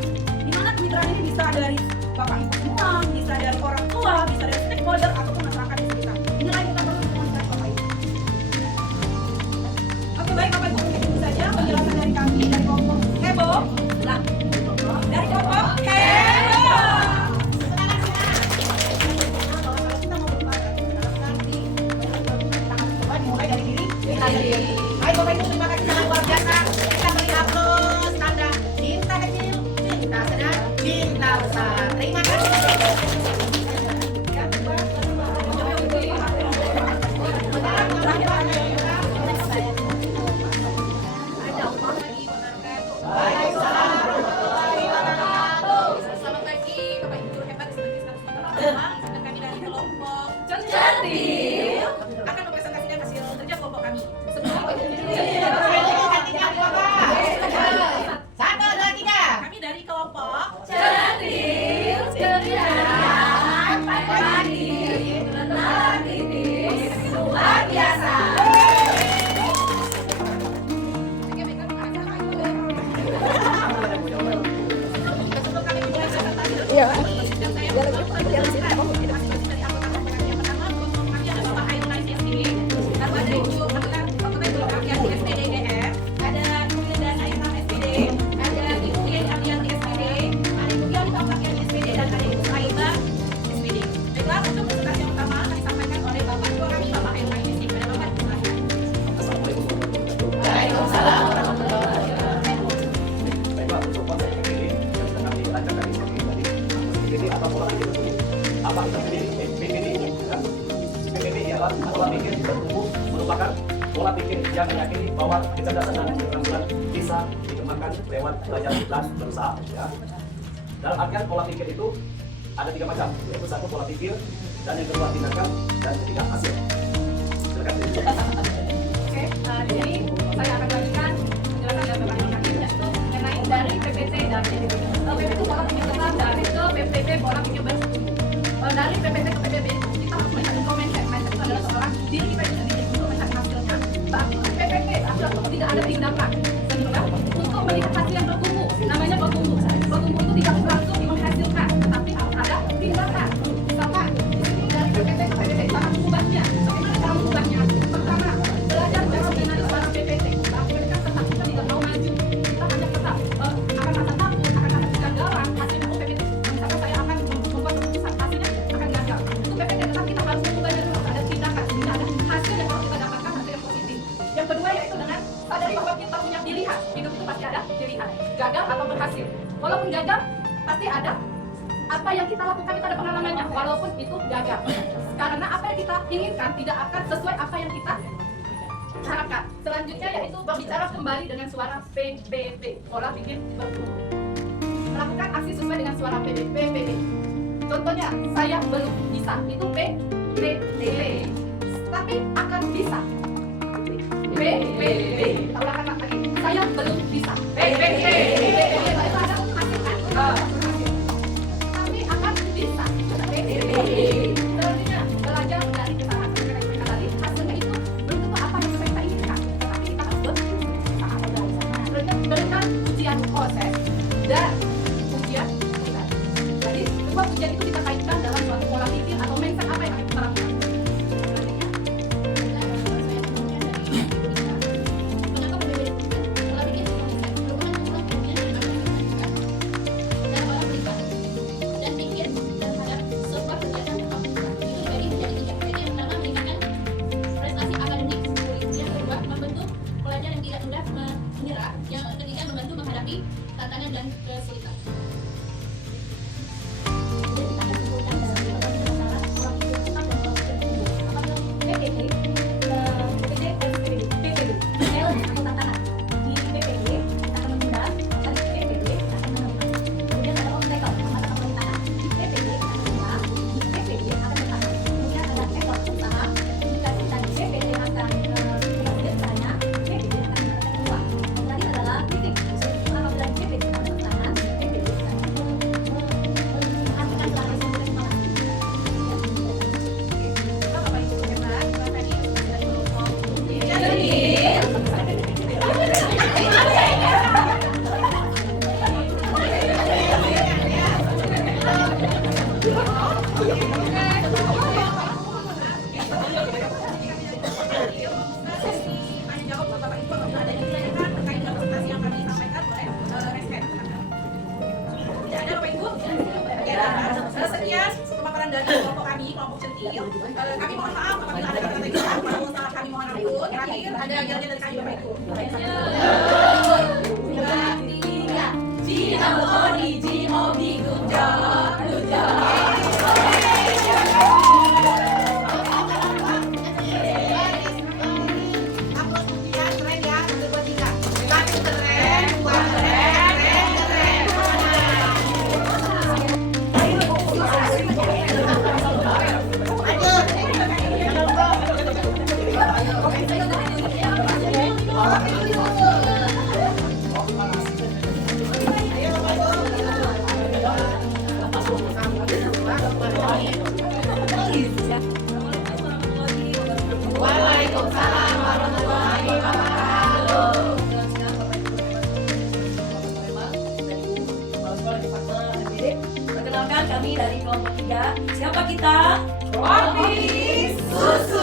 Di mana kemitraan ini bisa dari Bapak Ibu semua, bisa dari orang tua, bisa dari stakeholder ataupun masyarakat di sekitar. Inilah yang kita perlu komunikasi Bapak Ibu. Oke, baik Bapak Ibu, mungkin itu saja penjelasan dari kami dari kelompok heboh. Nah, dari kelompok heboh. Dimulai dari diri kita sendiri. Baik Bapak Ibu, terima kasih sangat luar biasa. Kita beri aplaus tanda cinta kecil, cinta sedang, cinta besar. Terima kasih. Selamat pagi, Bapak Ibu guru hebat sebagai status utama. Izinkan kami dari kelompok Centil akan mempresentasikan hasil kerja kelompok kami. Sebelum Satu, dua, tiga. kami dari kelompok Centil, ceria, pagi, renang tipis, luar biasa. Sebelum kami memulai presentasi, Iya. dan saya mempresentasikan masing-masing dari anggota kelompok kami. Yang pertama, kelompok kami ada Bapak Ainulai SPD, lalu ada Ibu anggota Ibu Rakyat SPD GR, ada Ibu Lindana Irham SPD, ada Ibu Yeni Arianti SPD, ada Ibu Yoni Rakyat SPD, dan ada Ibu Aiba SPD. Baiklah, untuk presentasi yang pertama akan disampaikan oleh Bapak Ketua kami, Bapak Ainulai SPD. Pada Bapak dipersilakan. Assalamualaikum warahmatullahi wabarakatuh. Waalaikumsalam warahmatullahi wabarakatuh. Baiklah, untuk konsep PPD yang sedang kami belajar dari tadi, PPD atau pola pikir bertumbuh. Apa itu PPD? PPD ialah pola pikir bertumbuh, merupakan pola pikir yang meyakini bahwa kecerdasan dan keterampilan bisa dikembangkan lewat belajar dan berusaha. Ya. Dalam artian pola pikir itu ada 3 macam, yaitu satu pola pikir, dan yang kedua tindakan, dan ketiga hasil. Silakan. Oke, di sini saya akan bagikan penjelasan dari Bapak Ainulai yaitu mengenai dari PPT dan PPB. PPT itu pola pikir tetap dari ke PPB pola pikir bertumbuh. Dari PPT ke PPB itu kita harus melihat dulu mindset. Mindset itu adalah seorang diri kita itu sendiri untuk melihat hasilnya. Tapi PPT adalah tidak ada tindakan. Sehingga untuk melihat hasil yang bertumbuh, namanya bertumbuh. Bertumbuh itu tidak langsung menghasilkan, tetapi harus ada tindakan. Misalkan di sini dari PPT ke PPB cara mengubahnya. Bagaimana cara mengubahnya? Pertama, belajar cara mengenali seorang PPT. Tapi mereka tetap kita tidak mau maju. Kita hanya tetap akan rasa takut, akan rasa kegagalan. Hasilnya PPT. Misalkan saya akan membuat keputusan, hasilnya akan gagal. Itu PPT, tetapi kita harus mengubahnya dulu. Ada tindakan, sehingga ada hasil yang harus kita dapatkan, hasil yang positif. Yang kedua yaitu dengan sadari bahwa kita punya pilihan. Hidup itu pasti ada pilihan, gagal atau berhasil. Walaupun gagal, pasti ada apa yang kita lakukan, kita ada pengalamannya. Walaupun itu gagal, karena apa yang kita inginkan tidak akan sesuai apa yang kita harapkan. Selanjutnya yaitu berbicara kembali dengan suara PBB, pola pikir bertumbuh. Melakukan aksi sesuai dengan suara PBB. Contohnya, saya belum bisa, itu PBB. Tapi akan bisa. PBB. Kita ulangan lagi. Saya belum bisa. PBB. Itu ada hasil kan? Tapi akan bisa. PBB. Selanjutnya, belajar dari kesalahan mereka tadi. Hasilnya itu belum tentu apa yang kita inginkan. Tapi kita harus berusaha. Selanjutnya, berikan ujian proses dan ujian proses. Jadi, kedua ujian itu kita kaitkan dalam suatu pola pikir atau mindset apa yang akan kita lakukan. Yang ketiga, membantu menghadapi tantangan dan perwakilan dari kelompok kami, kelompok Centil. Kami mohon maaf apabila ada kata-kata yang salah, kalau salah kami mohon ampun. Terakhir ada jalannya dari kami Bapak Ibu. G-O-O-D, G-O-B, good job, good job. Upload ujian keren ya, 1, 2, 3. Satu keren, 2 keren, keren. Waalaikumsalam warahmatullahi wabarakatuh. Perkenalkan kami dari kelompok 3. Siapa kita? Opis Susu.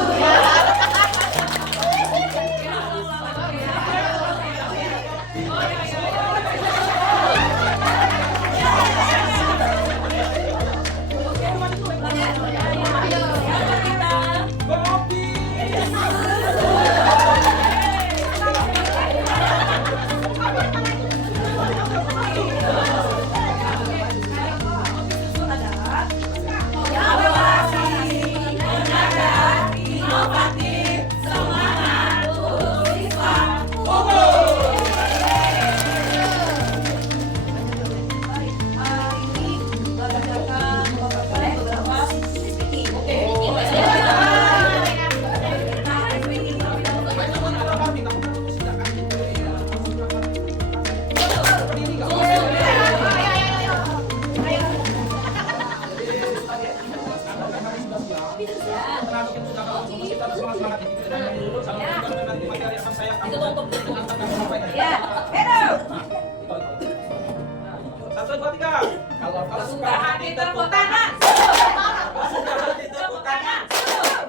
Satu, dua, tiga. Kalau Suka hati tepuk tangan. Tepuk tangan.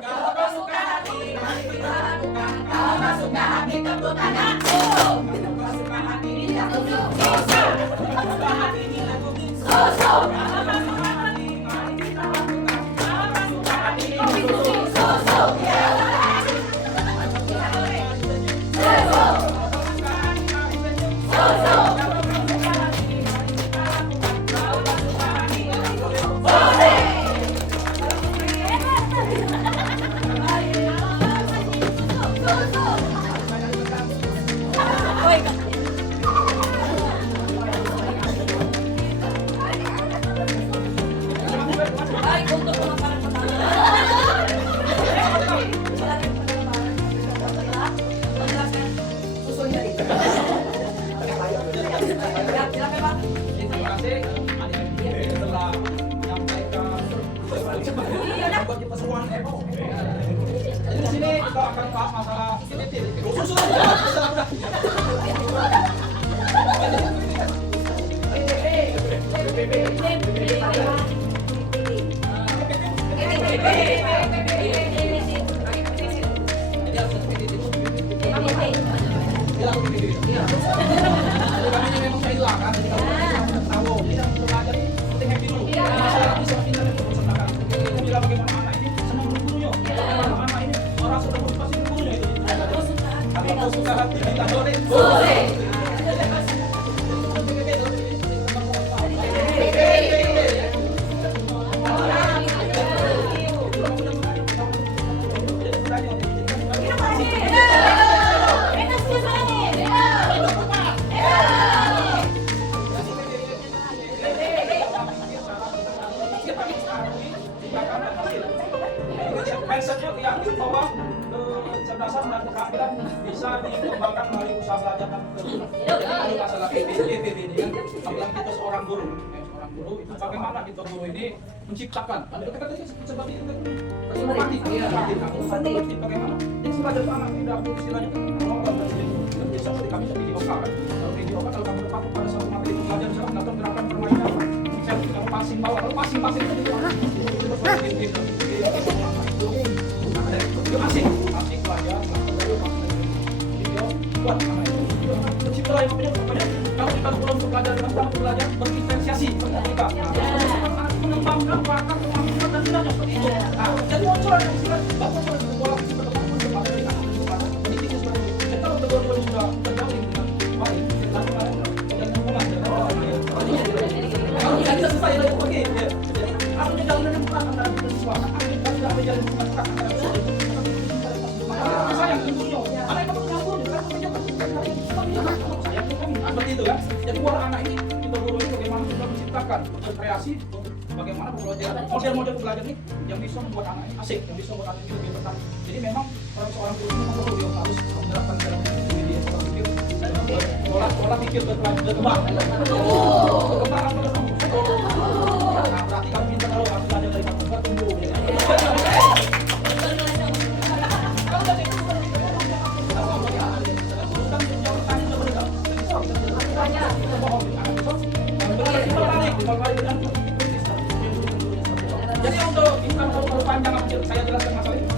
Kalau kau suka hati, mari kita lakukan. Kalau kau suka hati tepuk tangan. Kalau kau suka hati, kita tunjuk. Suka hati, kita tunjuk. Kalau kau suka hati, mari kita lakukan. Kalau kau suka hati, kita tunjuk. Baik, untuk pemaparan pertama. Menjelaskan susunya itu. Ya, silakan Pak. Terima kasih adik-adik telah menyampaikan buat kita semua heboh. Jadi di sini kita akan bahas masalah susu. Mindsetnya yakin bahwa kecerdasan dan keterampilan bisa dikembangkan melalui usaha belajar dan kalau masalah PPP ini kan, apalagi kita seorang guru itu bagaimana kita guru ini menciptakan kita tadi seperti itu perspektif bagaimana yang sebagai anak tidak istilahnya menolak dan sebagainya seperti kami seperti videokan kalau kamu dapat pada satu materi pelajaran misalnya melakukan gerakan permainan saya kalau passing bawah kalau passing itu itu asing pelajar video buat namanya mencipta yang namanya kalau kita belum belajar dengan belajar berintensiasi kita mengembangkan bakat kemampuan dan digunakan berkreasi bagaimana pembelajaran, model-model pembelajaran ini yang bisa membuat anak ini asik, yang bisa membuat anak ini lebih tertarik. Jadi memang seorang guru memang perlu dia harus menerapkan dalam media pola pikir berkembang. Berkembang apa? Nah, berarti kami minta kalau kami belajar dari kamu tumbuh. Jadi untuk income kalau panjang saya jelaskan masalah ini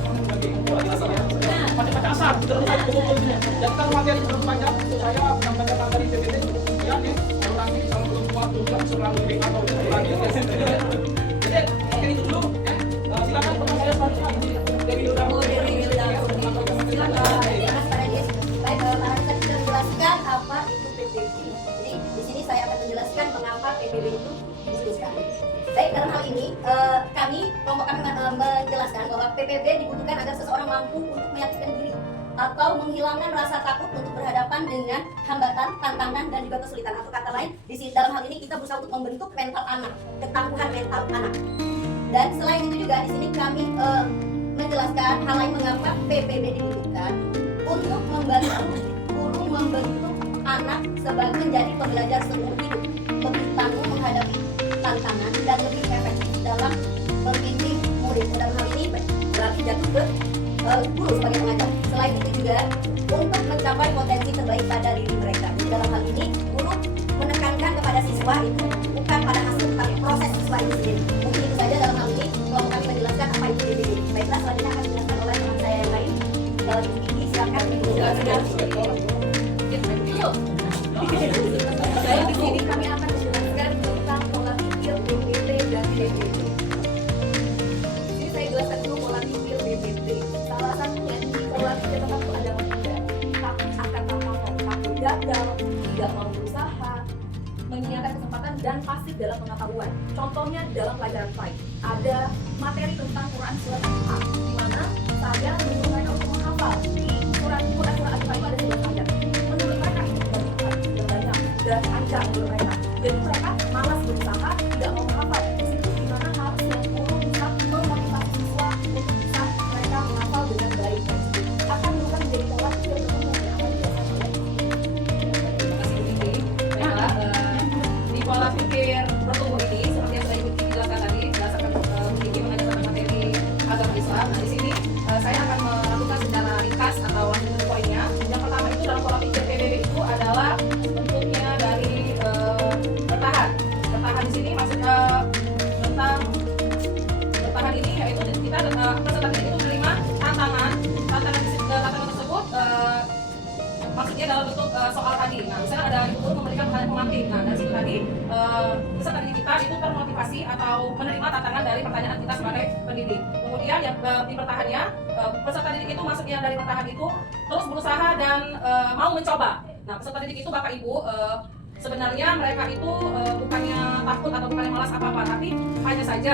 macam-macam asal jadi kalau materi terlalu panjang saya menyampaikan materi PPT ya nih ulangi kalau belum kuat juga selalu lebih atau lagi jadi mungkin itu dulu ya silakan teman saya selanjutnya ini Dewi Hilda menjelaskan apa itu PBB. Jadi di sini saya akan menjelaskan mengapa PBB itu diskusikan. Baik, dalam hal ini kami kelompok kami menjelaskan bahwa PBB dibutuhkan agar seseorang mampu untuk meyakinkan diri atau menghilangkan rasa takut untuk berhadapan dengan hambatan, tantangan dan juga kesulitan. Atau kata lain, di sini dalam hal ini kita berusaha untuk membentuk mental anak, ketangguhan mental anak. Dan selain itu juga di sini kami menjelaskan hal lain mengapa PBB dibutuhkan untuk membantu guru membentuk anak sebagai menjadi pembelajar seumur hidup, lebih tangguh menghadapi tantangan dan lebih efektif dalam membimbing murid. Dalam hal ini berarti jatuh ke guru sebagai pengajar. Selain itu juga untuk mencapai potensi terbaik pada diri mereka. Dalam hal ini guru menekankan kepada siswa itu bukan pada hasil tapi proses siswa itu sendiri. Mungkin itu saja dalam hal ini kelompok kami menjelaskan apa itu PBB. Baiklah, selanjutnya akan dijelaskan oleh teman saya yang lain. Ini silakan dijelaskan. Baik, di sini kami akan menjelaskan tentang pola pikir BPT dan PBB. Di sini saya jelaskan dulu pola pikir BPT. Salah satunya di pola pikir tetap itu ada tiga: takut akan tantangan, takut gagal, tidak mau berusaha, menyiapkan kesempatan dan pasif dalam pengetahuan. Contohnya dalam pelajaran FAI ada materi tentang Quran surat Al-Fatihah, di mana saya menyuruh mereka untuk menghafal di surat Al-Fatihah itu ada 11 ayat. Menurut mereka itu banyak dan panjang menurut mereka. Jadi mereka malas berusaha, tidak mau menghafal. Di situ di mana harusnya guru bisa memotivasi siswa untuk bisa mereka menghafal dengan baik. Akan bukan menjadi pola pikir umum yang akan dilakukan oleh. Terima kasih Bu Didi. Baiklah, di pola pikir bertumbuh ini seperti yang sudah Ibu Didi jelaskan tadi, berdasarkan Bu Didi mengajarkan materi agama Islam. Nah, di sini saya akan melakukan secara ringkas atau langsung poinnya. Yang pertama itu dalam pola pikir PBB itu adalah bentuknya dari bertahan. Bertahan di sini maksudnya tentang bertahan ini yaitu kita peserta didik itu menerima tantangan tersebut maksudnya dalam bentuk soal tadi. Nah, misalnya ada ibu guru memberikan pertanyaan pematik. Nah, dari situ tadi peserta didik kita itu termotivasi atau menerima tantangan dari pertanyaan kita sebagai pendidik. Kemudian yang di bertahannya peserta didik itu maksudnya dari bertahan itu terus berusaha dan mau mencoba. Nah, peserta didik itu Bapak Ibu sebenarnya mereka itu bukannya takut atau bukannya malas apa-apa, tapi hanya saja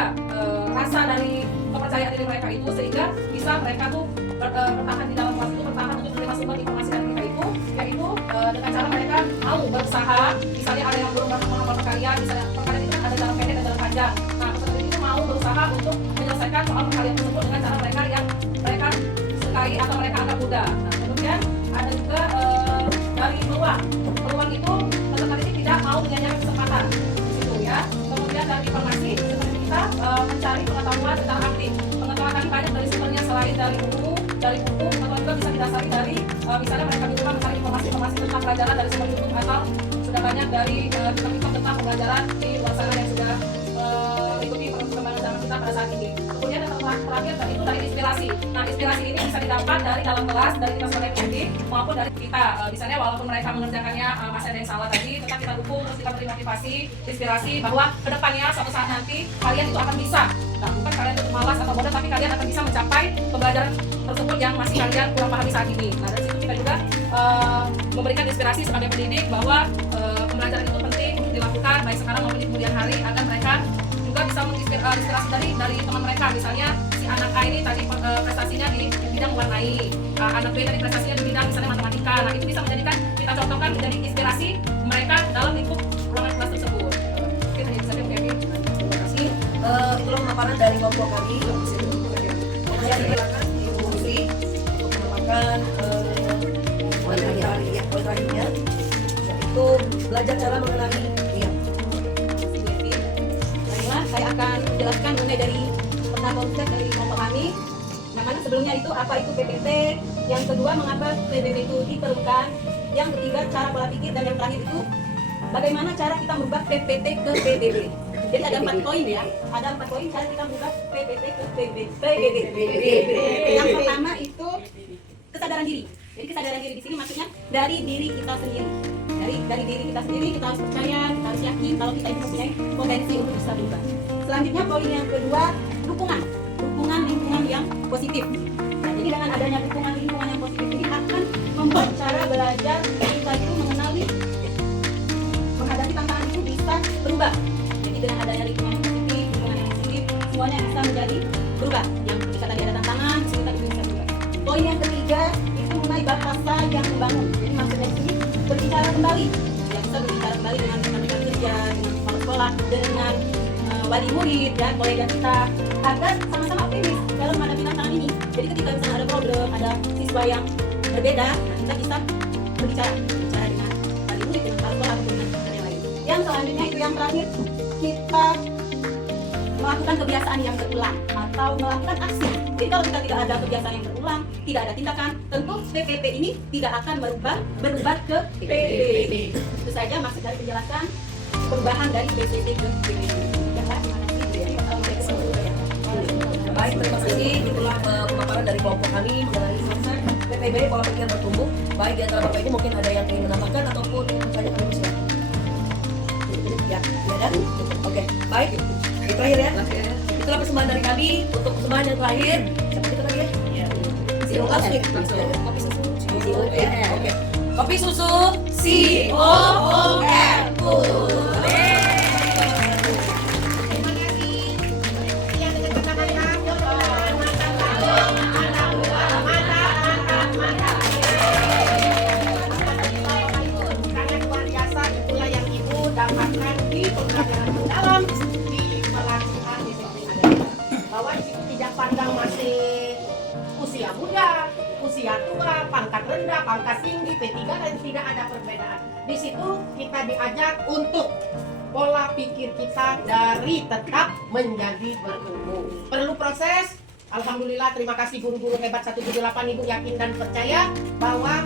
rasa dari kepercayaan diri mereka itu sehingga bisa mereka tuh bertahan di dalam kelas itu, bertahan untuk menerima sumber informasi dari mereka itu, yaitu dengan cara mereka mau berusaha. Misalnya ada yang belum pernah menghafal perkalian, misalnya perkalian itu kan ada dalam pendek dan dalam panjang. Nah, peserta didik itu mau berusaha untuk menyelesaikan soal perkalian tersebut dengan cara mereka yang mereka sukai atau mereka anggap mudah. Nah, kemudian ada juga dari peluang itu peserta didik tidak mau menyanyikan kesempatan di situ ya. Kemudian dari informasi peserta didik kita mencari pengetahuan secara aktif. Pengetahuan kami banyak dari sumbernya selain dari buku, atau juga bisa didasari dari misalnya mereka di rumah mencari informasi tentang pelajaran dari sumber YouTube atau sudah banyak dari TikTok tentang pembelajaran di luar sana yang sudah mengikuti perkembangan zaman kita pada saat ini. Kemudian yang terakhir itu dari inspirasi. Nah, inspirasi ini bisa didapat dari dalam kelas, dari kita sebagai pendidik maupun dari kita. Misalnya walaupun mereka mengerjakannya masih ada yang salah tadi, tetap kita dukung, terus kita beri motivasi, inspirasi bahwa kedepannya suatu saat nanti kalian itu akan bisa. Nah, bukan kalian itu malas atau bodoh, tapi kalian akan bisa mencapai pembelajaran tersebut yang masih kalian kurang pahami saat ini. Nah, dari situ kita juga memberikan inspirasi sebagai pendidik bahwa pembelajaran itu penting untuk dilakukan baik sekarang maupun di kemudian hari agar mereka juga bisa menginspirasi dari teman mereka. Misalnya si anak A ini tadi prestasinya di bidang mewarnai, anak B tadi prestasinya di bidang misalnya matematika. Nah, itu bisa menjadikan kita contohkan menjadi inspirasi mereka dalam lingkup ruangan kelas tersebut. Mungkin hanya bisa pemaparan dari kelompok kami. Kemudian silakan Ibu Sri untuk menambahkan poin terakhirnya, yaitu belajar cara mengenali. Baiklah, saya akan menjelaskan mengenai dari peta konsep dari kelompok kami. Yang mana sebelumnya itu apa itu PPT, yang kedua mengapa PBB itu diperlukan, yang ketiga cara pola pikir, dan yang terakhir itu bagaimana cara kita merubah PPT ke PBB. Jadi ada 4 poin ya, ada 4 poin cara kita merubah PPT ke PBB. Yang pertama itu kesadaran diri. Jadi kesadaran diri di sini maksudnya dari diri kita sendiri. Dari diri kita sendiri kita harus percaya, kita harus yakin kalau kita ini mempunyai potensi untuk bisa berubah. Selanjutnya poin yang kedua, dukungan lingkungan yang positif. Nah, jadi dengan adanya dukungan lingkungan yang positif ini akan membuat cara belajar kita itu menghadapi tantangan itu bisa berubah. Jadi dengan adanya lingkungan yang positif, semuanya bisa menjadi berubah. Yang ketika tadi ada tantangan, kita bisa berubah. Poin yang ketiga itu mengenai bahasa yang membangun. Jadi maksudnya di sini berbicara kembali. Ya, bisa berbicara kembali dengan rekan-rekan kerja, dengan kepala sekolah, dengan wali murid dan kolega kita agar sama-sama optimis dalam menghadapi tantangan ini. Jadi ketika misalnya ada problem, ada siswa yang berbeda, kita bisa berbicara dengan wali murid, dengan kepala sekolah, ataupun dengan yang lain. Yang selanjutnya itu yang terakhir, kita melakukan kebiasaan yang berulang atau melakukan aksi. Jadi kalau kita tidak ada kebiasaan yang berulang, tidak ada tindakan, tentu PPP ini tidak akan berubah ke PBB. Itu saja maksud dari penjelasan perubahan dari PPP ke PBB. Baik, terima kasih. Itulah pemaparan dari kelompok kami mengenai konsep PPB pola pikir bertumbuh. Baik, di antara Bapak ini mungkin ada yang ingin menambahkan ataupun bertanya kepada silakan. Ya, ada? Oke, baik. Itu terakhir ya. Itulah persembahan dari kami. Untuk persembahan yang terakhir, siapa kita tadi ya? Kopi susu. Oke. Kopi susu COOR. Bahwa di situ tidak pandang masih usia muda, usia tua, pangkat rendah, pangkat tinggi, P3 dan tidak ada perbedaan. Di situ kita diajak untuk pola pikir kita dari tetap menjadi bertumbuh. Perlu proses. Alhamdulillah, terima kasih guru-guru hebat 178 Ibu yakin dan percaya bahwa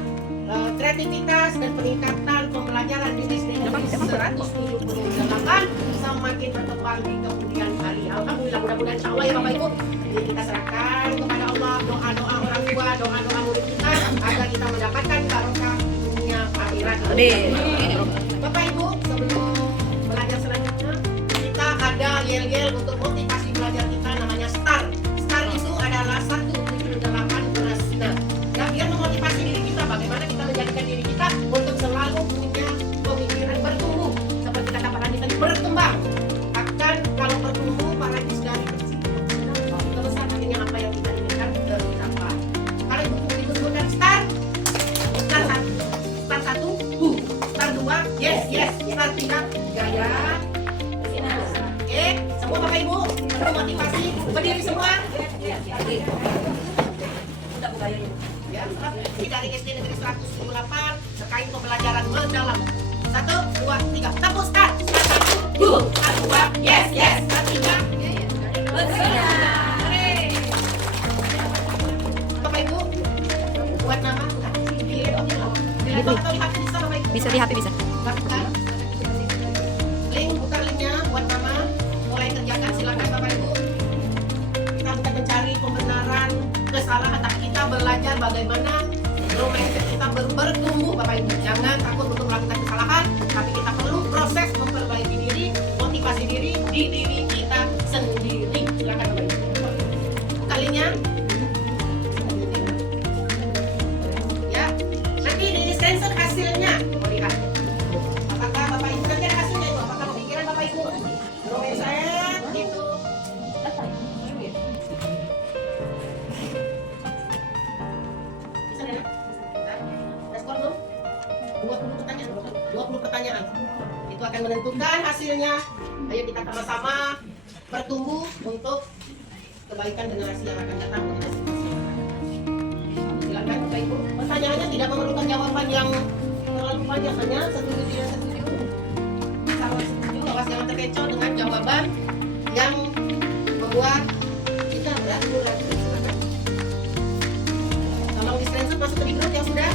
kreativitas dan peningkatan pembelajaran di SD Negeri 178 semakin berkembang di kemudian hari. Alhamdulillah, mudah-mudahan insya Allah ya Bapak Ibu. Jadi kita serahkan kepada Allah doa-doa orang tua, doa-doa murid kita agar kita mendapatkan barokah dunia akhirat. Bapak Ibu, sebelum belajar selanjutnya kita ada yel-yel untuk motivasi belajar kita namanya STAR. STAR itu adalah 178 berasina. Ya, biar memotivasi diri kita bagaimana kita menjadikan diri kita untuk selalu punya pemikiran bertumbuh. Seperti kata Pak Radit tadi, berkembang. Akan kalau bertumbuh Pak Radit dari kecil terus akhirnya apa yang kita inginkan tercapai. Kalau Ibu sebutkan STAR 1, STAR 2, yes, STAR 3, gaya. Oke, semua Bapak Ibu termotivasi, berdiri semua. Udah budayanya. Ya, ini dari SD Negeri 178 terkait pembelajaran mendalam. 1, 2, 3, tepuk start. 1, 2, yes, Start 3. Bapak Ibu, buat nama di laptop atau di HP bisa Bapak Ibu? Bisa di HP bisa. Lakukan. Link, buka linknya buat nama. Mulai kerjakan, silakan Bapak Ibu. Kita bukan mencari pembenaran kesalahan, tapi kita belajar bagaimana mindset kita bertumbuh Bapak Ibu. Jangan takut untuk melakukan kesalahan, tapi kita perlu proses memperbaiki diri, motivasi diri di diri kita sendiri. Silakan Bapak Ibu. Buka linknya. Ya, nanti di screenshot hasilnya. Mau lihat. Apakah Bapak Ibu nanti ada hasilnya itu? Apakah pemikiran Bapak Ibu? Mindset itu. Bisa ya? Ada skor belum? 20 pertanyaan. 20 pertanyaan. Itu akan menentukan hasilnya. Ayo kita sama-sama bertumbuh untuk kebaikan generasi yang akan datang. Silakan Bapak Ibu. Pertanyaannya tidak memerlukan jawaban yang terlalu panjang, hanya setuju tidak setuju. Kalau setuju, awas jangan terkecoh dengan jawaban yang membuat kita ragu-ragu. Silakan. Tolong di screenshot masuk ke grup yang sudah.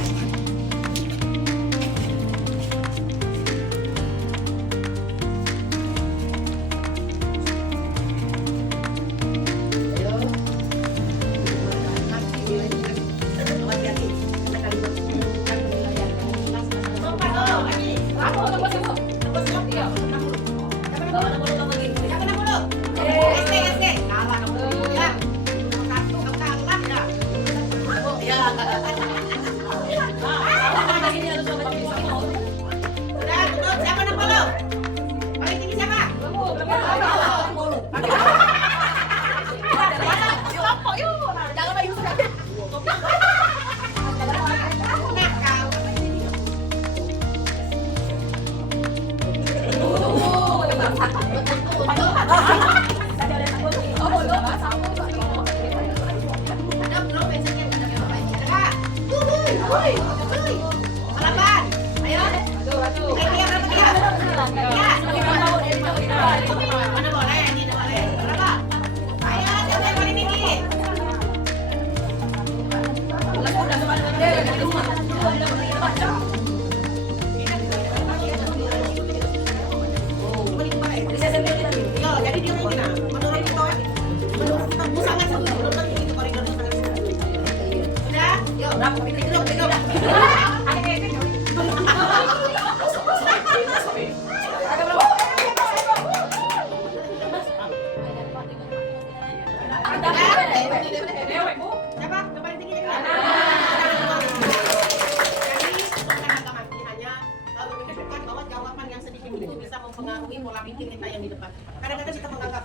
Mempengaruhi pola pikir kita yang di depan. Kadang-kadang kita menganggap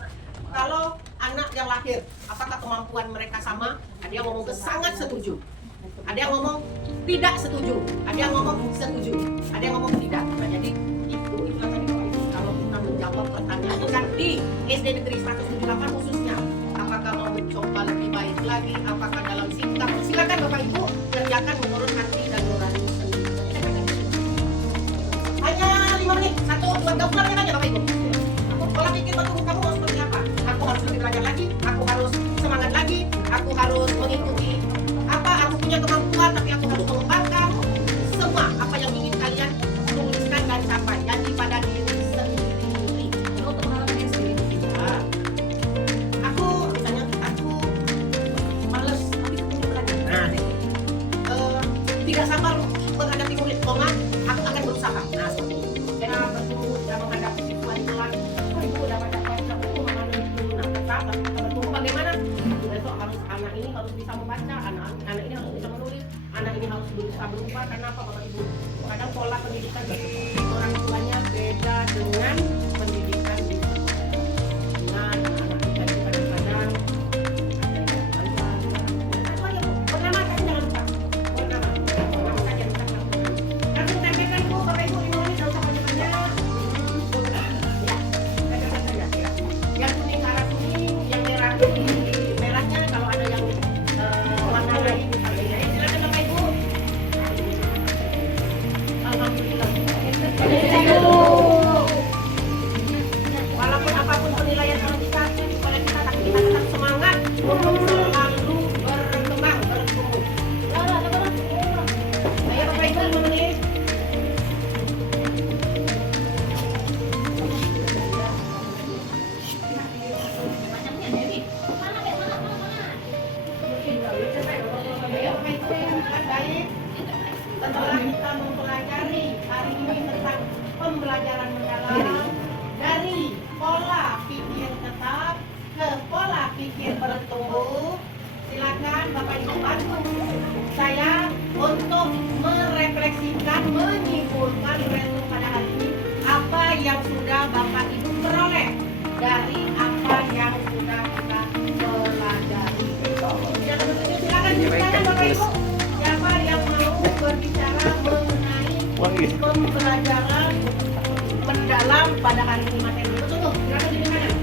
kalau anak yang lahir, apakah kemampuan mereka sama? Ada yang ngomong sangat setuju, ada yang ngomong tidak setuju, ada yang ngomong setuju, ada yang ngomong tidak. Nah, jadi itulah tadi kalau kita menjawab pertanyaan kan di SD Negeri 178 khususnya, apakah mau mencoba lebih baik lagi, apakah dalam sikap, silakan Bapak Ibu kerjakan menurut hati dan nurani sendiri. Hanya 5 menit, 1, 2, 3 bulan aja Bapak Ibu. Pola pikir bertumbuh kamu mau seperti apa? Aku harus lebih belajar lagi, aku harus semangat lagi, aku harus mengikuti apa, aku punya kemampuan tapi aku harus mengembangkan semua apa yang ingin kalian tuliskan dan capai. Janji pada diri sendiri. Untuk pengalaman yang sendiri. Nah, aku misalnya aku males tapi ketemu belajar. Nah, tidak sabar menghadapi kulit koma, aku akan berusaha. Nah, seperti itu. Jangan bertumbuh dan menghadapi situasi pelan. Ibu dapat dapat aku mengalami dulu. Nah, tetap bertumbuh bagaimana? Besok harus anak ini harus bisa membaca, anak ini harus bisa menulis, anak ini harus bisa berubah. Karena apa Bapak Ibu? Kadang pola pendidikan di orang tuanya beda dengan pendidikan di sekolah. Nah, anak kita itu kadang-kadang bernama kan jangan lupa. Bernama saja kita lakukan. Langsung tempelkan Bu, Bapak Ibu 5 menit, jangan usah banyak-banyak. Yang kuning ke arah kuning, yang merah merahnya, kalau ada yang warna lain misalnya. Silakan Bapak Ibu. Alhamdulillah. Walaupun apapun penilaian kalau kita oleh kita, tapi kita tetap semangat untuk selalu berkembang, bertumbuh. Ayo Bapak Ibu 5 menit. Baik, setelah kita mempelajari hari ini tentang pembelajaran mendalam dari pola pikir tetap ke pola pikir bertumbuh, silakan Bapak Ibu bantu saya untuk merefleksikan, menyimpulkan resum pada hari ini apa yang sudah Bapak Ibu peroleh dari apa yang sudah kita pelajari. Silakan silakan Bapak Ibu. Siapa yang mau berbicara mengenai pembelajaran mendalam pada hari ini materi? Tunggu, silakan di kanan.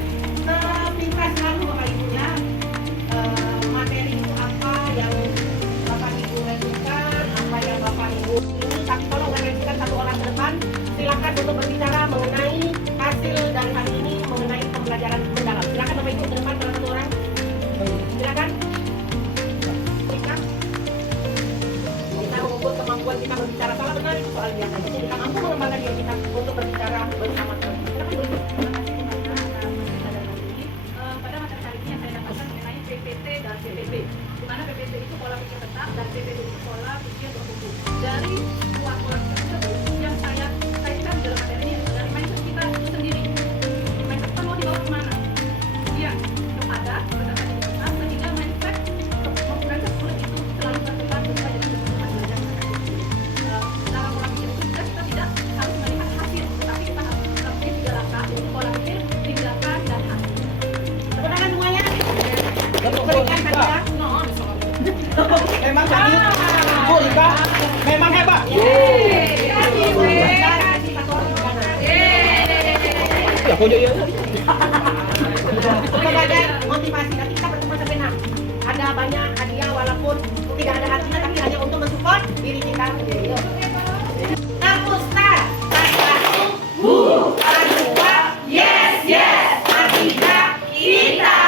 PPB itu pola pikir bertumbuh. Dari pola tersebut yang saya kaitkan dalam materi ini dari mindset kita itu sendiri. Mindset kita mau dibawa kemana? Iya, kepada berdasarkan identitas sehingga mindset kulit itu selalu berkembang sesuai dengan kebutuhan belajar mereka. Dalam pola pikir itu juga kita tidak harus melihat hasil, tetapi kita harus melakukan 3 langkah yaitu pola pikir, tindakan, dan hasil. Tepuk tangan semuanya. Berikan hadiah. Memang tadi Bu Rika memang hebat. Ya kok ya. Sebagai motivasi nanti kita bertemu sampai 6. Ada banyak hadiah walaupun tidak ada artinya tapi hanya untuk mensupport diri kita sendiri. Kampus Star, satu, dua, yes yes, ketiga kita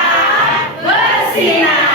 bersinar.